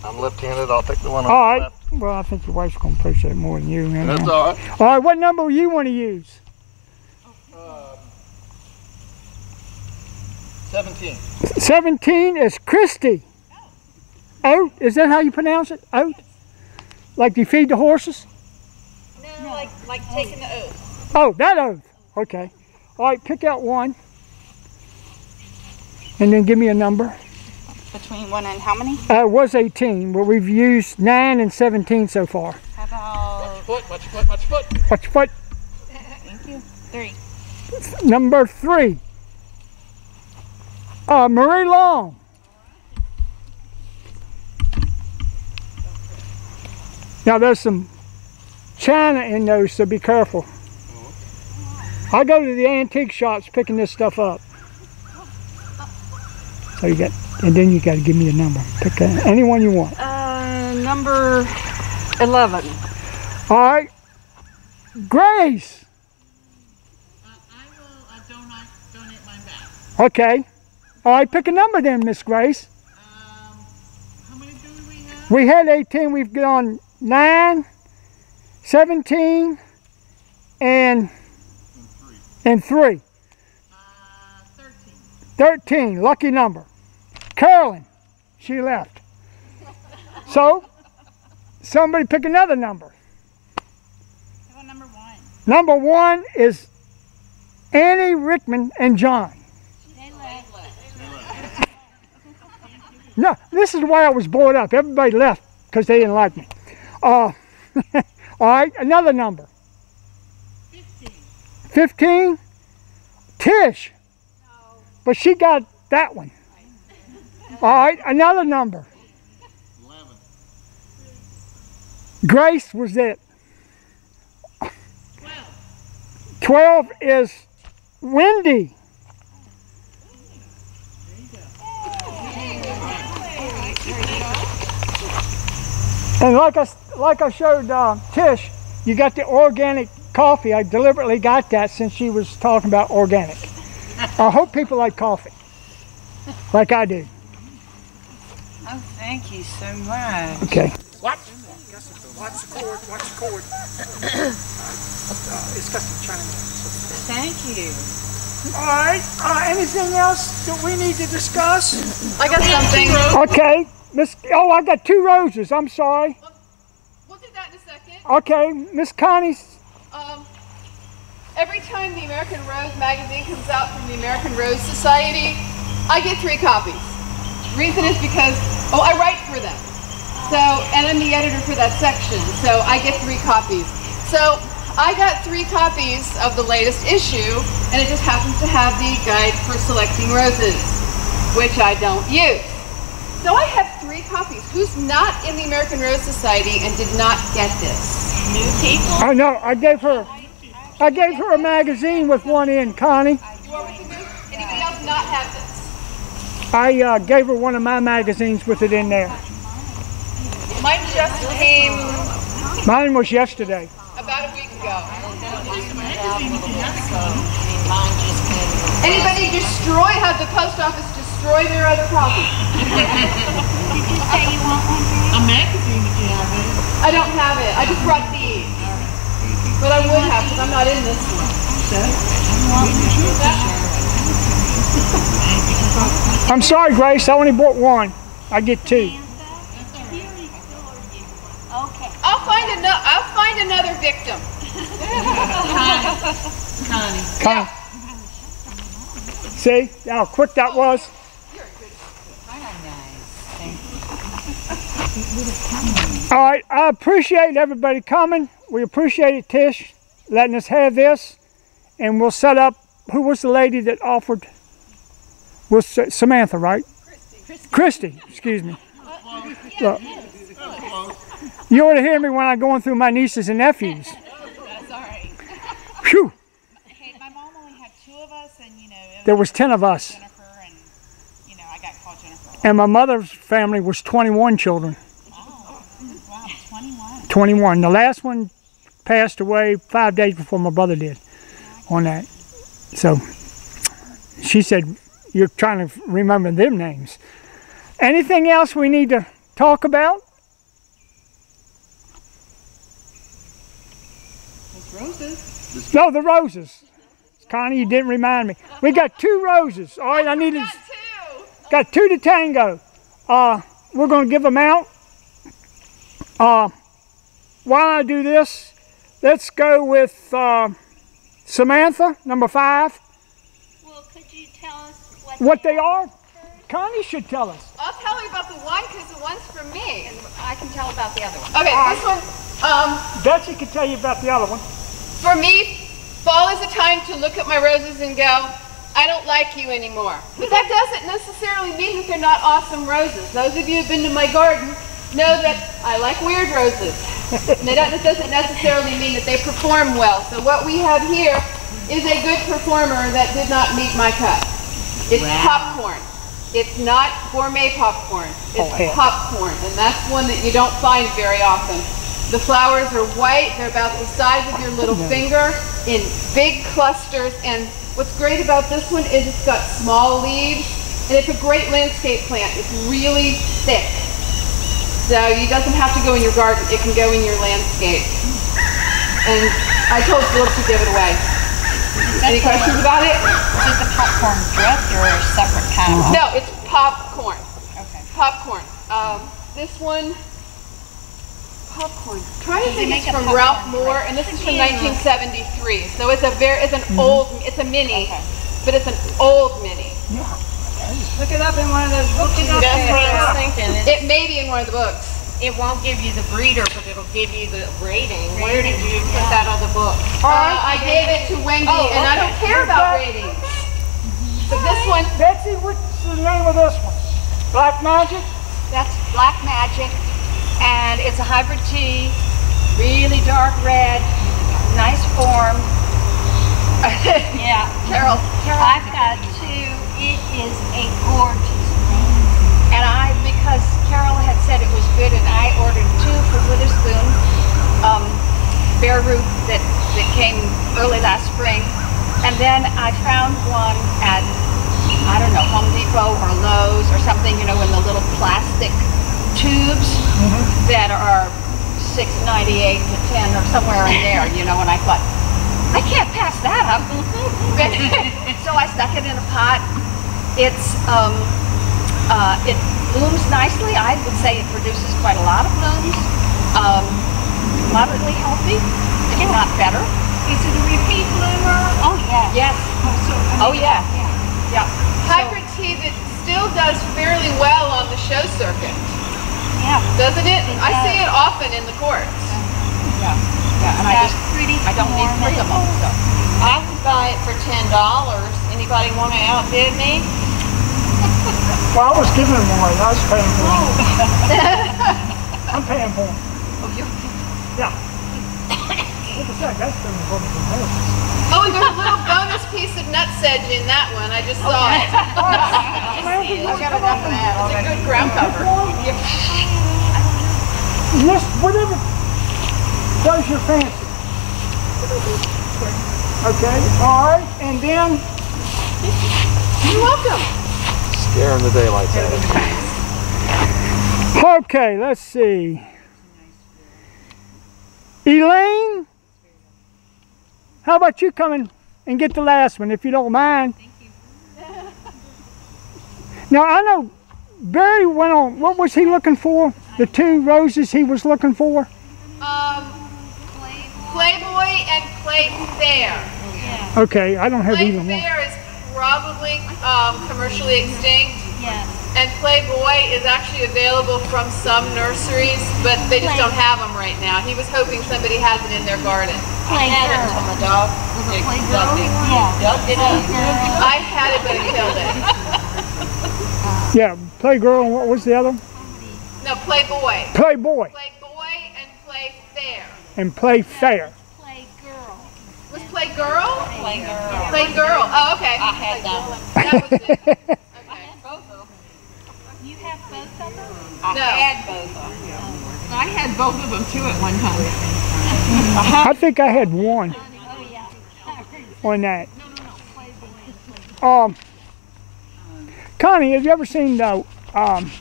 I'm left-handed. I'll take the one on All the right. left. Well, I think your wife's going to appreciate it more than you. That's all right. All right, what number you want to use? 17. 17 is Christy. Oat, is that how you pronounce it? Oat? Like you feed the horses? No, like taking the oath. Oh, that oath. Okay. All right, pick out one. And then give me a number. Between 1 and how many? It was 18, but we've used 9 and 17 so far. How about... Watch your foot, watch your foot. Watch your foot. Thank you. 3. Number 3. Marie Long. Now there's some china in those, so be careful. I go to the antique shops picking this stuff up. So you got, and then you got to give me a number. Pick any one you want. Number 11. All right, Grace. I will donate mine back. Okay. All right, pick a number then, Miss Grace. How many do we have? We had 18. We've gone 9, 17, and 3. 13. Lucky number. Carolyn. She left. So, somebody pick another number. How about number 1? Number 1 is Annie, Richmond, and John. No, this is why I was bored up. Everybody left because they didn't like me. All right, another number. 15. Tish. But she got that one. All right, another number. 11. Grace was it. 12 is Wendy. And like I showed Tish, you got the organic coffee. I deliberately got that since she was talking about organic. I hope people like coffee, like I do. Oh, thank you so much. Okay. Watch the cord. Watch the cord. It's got some china. Thank you. All right. Anything else that we need to discuss? I got something. Okay. Miss. Oh, I got 2 roses. I'm sorry. We'll do that in a second. Okay, Miss Connie. Every time the American Rose magazine comes out from the American Rose Society, I get 3 copies. The reason is because, I write for them. So, and I'm the editor for that section, so I get 3 copies. So I got 3 copies of the latest issue, and it just happens to have the guide for selecting roses, which I don't use. So I have 3 copies. Who's not in the American Rose Society and did not get this? New people? I know. I gave her a magazine with one in, Connie. Anybody else not have this? I gave her one of my magazines with it in there. Mine just came Mine was yesterday. about a week ago. Anybody have the post office destroy their other copy? Did you say you want one? A magazine if you have it. I don't have it. I just brought these. But I would have because I'm not in this one. I'm sorry, Grace. I only bought one. I get 2. Okay. I'll find another victim. Connie. See how quick that was? All right, I appreciate everybody coming. We appreciate it, Tish, letting us have this. And we'll set up, who was the lady that offered? Was Samantha, right? Christy, excuse me. Look, you ought to hear me when I'm going through my nieces and nephews. That's all right. Phew. Hey, my mom only had 2 of us, and There was 10 of us. Jennifer, and I got called Jennifer. And my mother's family was 21 children. Oh, wow, 21. 21. The last one passed away 5 days before my brother did on that. So she said, you're trying to remember them names. Anything else we need to talk about? Roses. No, the roses. Connie, you didn't remind me. We got 2 roses. All right, I needed. Got 2 to tango. We're going to give them out. While I do this, let's go with Samantha, number 5. Well, could you tell us What they are? Connie should tell us. I'll tell you about the one because the one's for me. And I can tell about the other one. Okay, this one. Betsy can tell you about the other one. For me, fall is a time to look at my roses and go, I don't like you anymore. But that doesn't necessarily mean that they're not awesome roses. Those of you who've been to my garden know that I like weird roses. And that doesn't necessarily mean that they perform well. So what we have here is a good performer that did not meet my cut. It's popcorn. It's not gourmet popcorn. It's popcorn. And that's one that you don't find very often. The flowers are white. They're about the size of your little finger in big clusters. And what's great about this one is it's got small leaves. And it's a great landscape plant. It's really thick. So it doesn't have to go in your garden. It can go in your landscape. And I told Philip to give it away. Any questions about it? Is it the popcorn drip or a separate kind of? No, it's popcorn. Okay. Popcorn. This one, popcorn. Trying to Does he think it's make a from popcorn Ralph Moore, and this is from 1973. So it's an old, it's a mini, but it's an old mini. Look it up in one of those books. That's what I was thinking. It may be in one of the books. It won't give you the breeder, but it'll give you the rating. Where did you put that on the book? I gave it to Wendy, and I don't care about ratings. But this one, Betsy, what's the name of this one? Black Magic? That's Black Magic, and it's a hybrid tea, really dark red, nice form. Yeah. Carol. I've got 2. It is a gorgeous green. And because Carol had said it was good, and I ordered 2 for Witherspoon, bare root that came early last spring. And then I found one at, I don't know, Home Depot or Lowe's or something, in the little plastic tubes that are $6.98 to $10 or somewhere in there, and I thought, I can't pass that up. So I stuck it in a pot. It blooms nicely. I would say it produces quite a lot of blooms. Moderately healthy, if not better. Is it a repeat bloomer? Oh yeah. Yes. Oh yeah. Yeah. Hybrid tea that still does fairly well on the show circuit. Yeah. Doesn't it? I see it often in the courts. Yeah. Yeah, and I don't need 3 of them. So. I would buy it for $10. Anybody want to outbid me? Well, I was giving them away. I was paying for them. I'm paying for them. Oh, you're Yeah. Like I said, that's been for the Oh, and there's a little bonus piece of nutsedge in that one. I just saw it. I've got enough of that. It's a good ground cover. Yes, whatever does your fancy. Okay, all right, and then... You're welcome. Scaring the daylights out of me. Okay, let's see. Elaine, how about you coming and get the last one, if you don't mind? Thank you. Now, I know Barry went on, what was he looking for? The 2 roses he was looking for? Playboy and Playfair. Okay, I don't have either one. Playfair is probably commercially extinct. Yes. And Playboy is actually available from some nurseries, but they just don't have them right now. He was hoping somebody has it in their garden. I had it until my dog dubbed it. Dubbed it up. I had it, but it killed it. Yeah, Playgirl, and what was the other? No, Playboy. Playboy. Playboy and Playfair. And Playfair. Was Playgirl? Playgirl. Playgirl. Oh, okay. I had that one. That was it. Okay. You have both of them? I No. had both of them. I had both of them too at one time. I think I had one Oh, yeah. on that. Connie, have you ever seen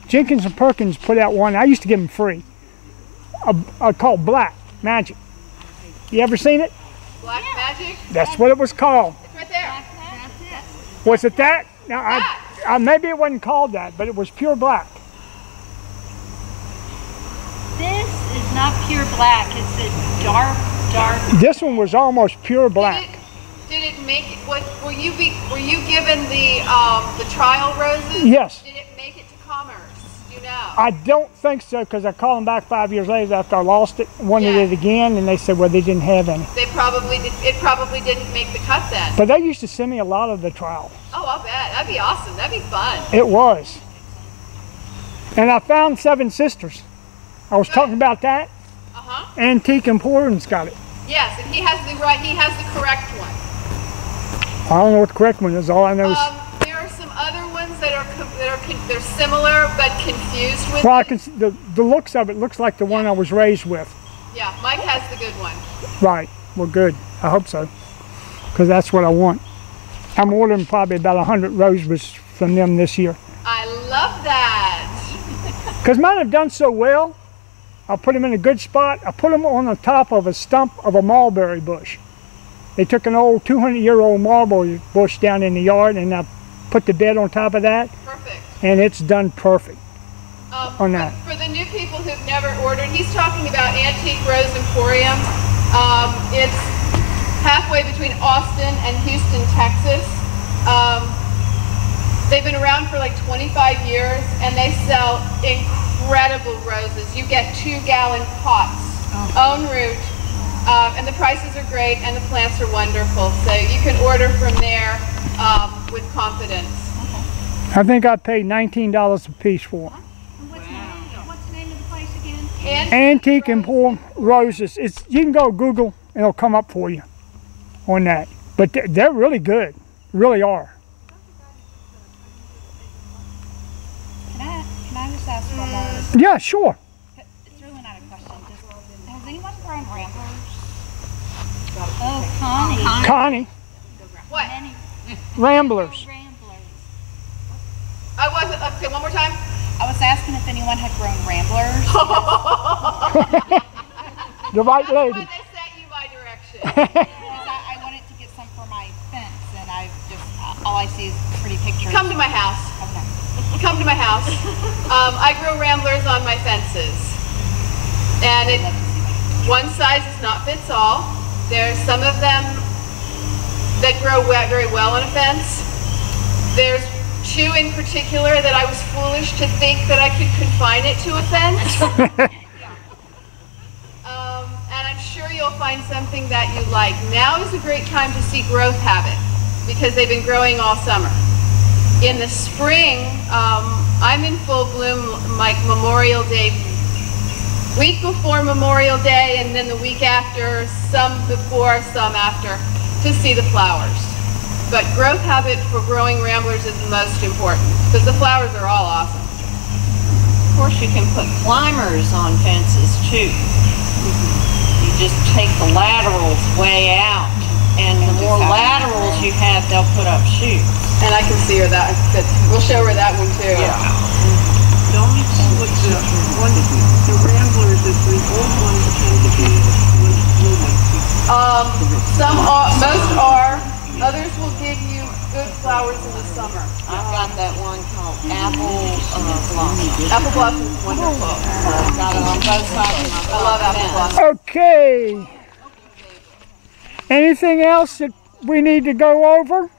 Jenkins and Perkins put out one? I used to give them free. Called Black Magic. You ever seen it? Black Magic? That's what it was called. It's right there. Was it that? Now, maybe it wasn't called that, but it was pure black. This is not pure black. It's a dark. This one was almost pure black. Did it make it? What were you given the trial roses? Yes. Did it make it to Commerce? Do you know? I don't think so, because I called them back 5 years later after I lost it, wanted it again, and they said, well, they didn't have any. They probably did. It probably didn't make the cut then. But they used to send me a lot of the trials. Oh, I'll bet. That'd be awesome. That'd be fun. It was. And I found Seven Sisters. I was talking about that. Antique Emporium's got it. Yes, and he has the correct one. I don't know what the correct one is. All I know is. There are some other ones that are they're similar but confused with. Well, I can see the looks of it looks like the one I was raised with. Yeah, Mike has the good one. Right. Well, good. I hope so, because that's what I want. I'm ordering probably about 100 roses from them this year. I love that. Because mine have done so well. I'll put them in a good spot. I put them on the top of a stump of a mulberry bush. They took an old 200-year-old mulberry bush down in the yard, and I put the bed on top of that. Perfect. And it's done perfect on that. For the new people who've never ordered, he's talking about Antique Rose Emporium. It's halfway between Austin and Houston, Texas. They've been around for like 25 years, and they sell incredible roses. You get 2-gallon pots, own root, and the prices are great, and the plants are wonderful. So you can order from there with confidence. I think I paid $19 a piece for them. What's the name of the place again? Antique Emporium Roses. You can go Google, and it'll come up for you on that. But they're really good, really are. Can I just ask one more? Yeah, sure. It's really not a question. Has anyone grown ramblers? Oh, Connie. Connie. What? Ramblers. I wasn't. Okay, one more time. I was asking if anyone had grown ramblers. The right lady. They sent you my direction. Because I wanted to get some for my fence, and I just all I see is pretty pictures. Come to my house. Okay. Come to my house. I grow ramblers on my fences, and one size does not fits all. There's some of them that grow very well on a fence. There's two in particular that I was foolish to think that I could confine it to a fence. And I'm sure you'll find something that you like. Now is a great time to see growth habit because they've been growing all summer. In the spring, I'm in full bloom like Memorial Day, week before Memorial Day, and then the week after, some before, some after, to see the flowers. But growth habit for growing ramblers is the most important because the flowers are all awesome. Of course, you can put climbers on fences too. You just take the laterals way out, and the more laterals you have, they'll put up shoots. And I can see her that. We'll show her that one too. Yeah. The only thing with the ramblers is the old ones tend to be blooming. Some are, most are. Others will give you good flowers in the summer. I've got that one called Apple Blossom. Apple Blossom is wonderful. I've got it on both sides of my I love Apple Blossom. Okay. Anything else that we need to go over?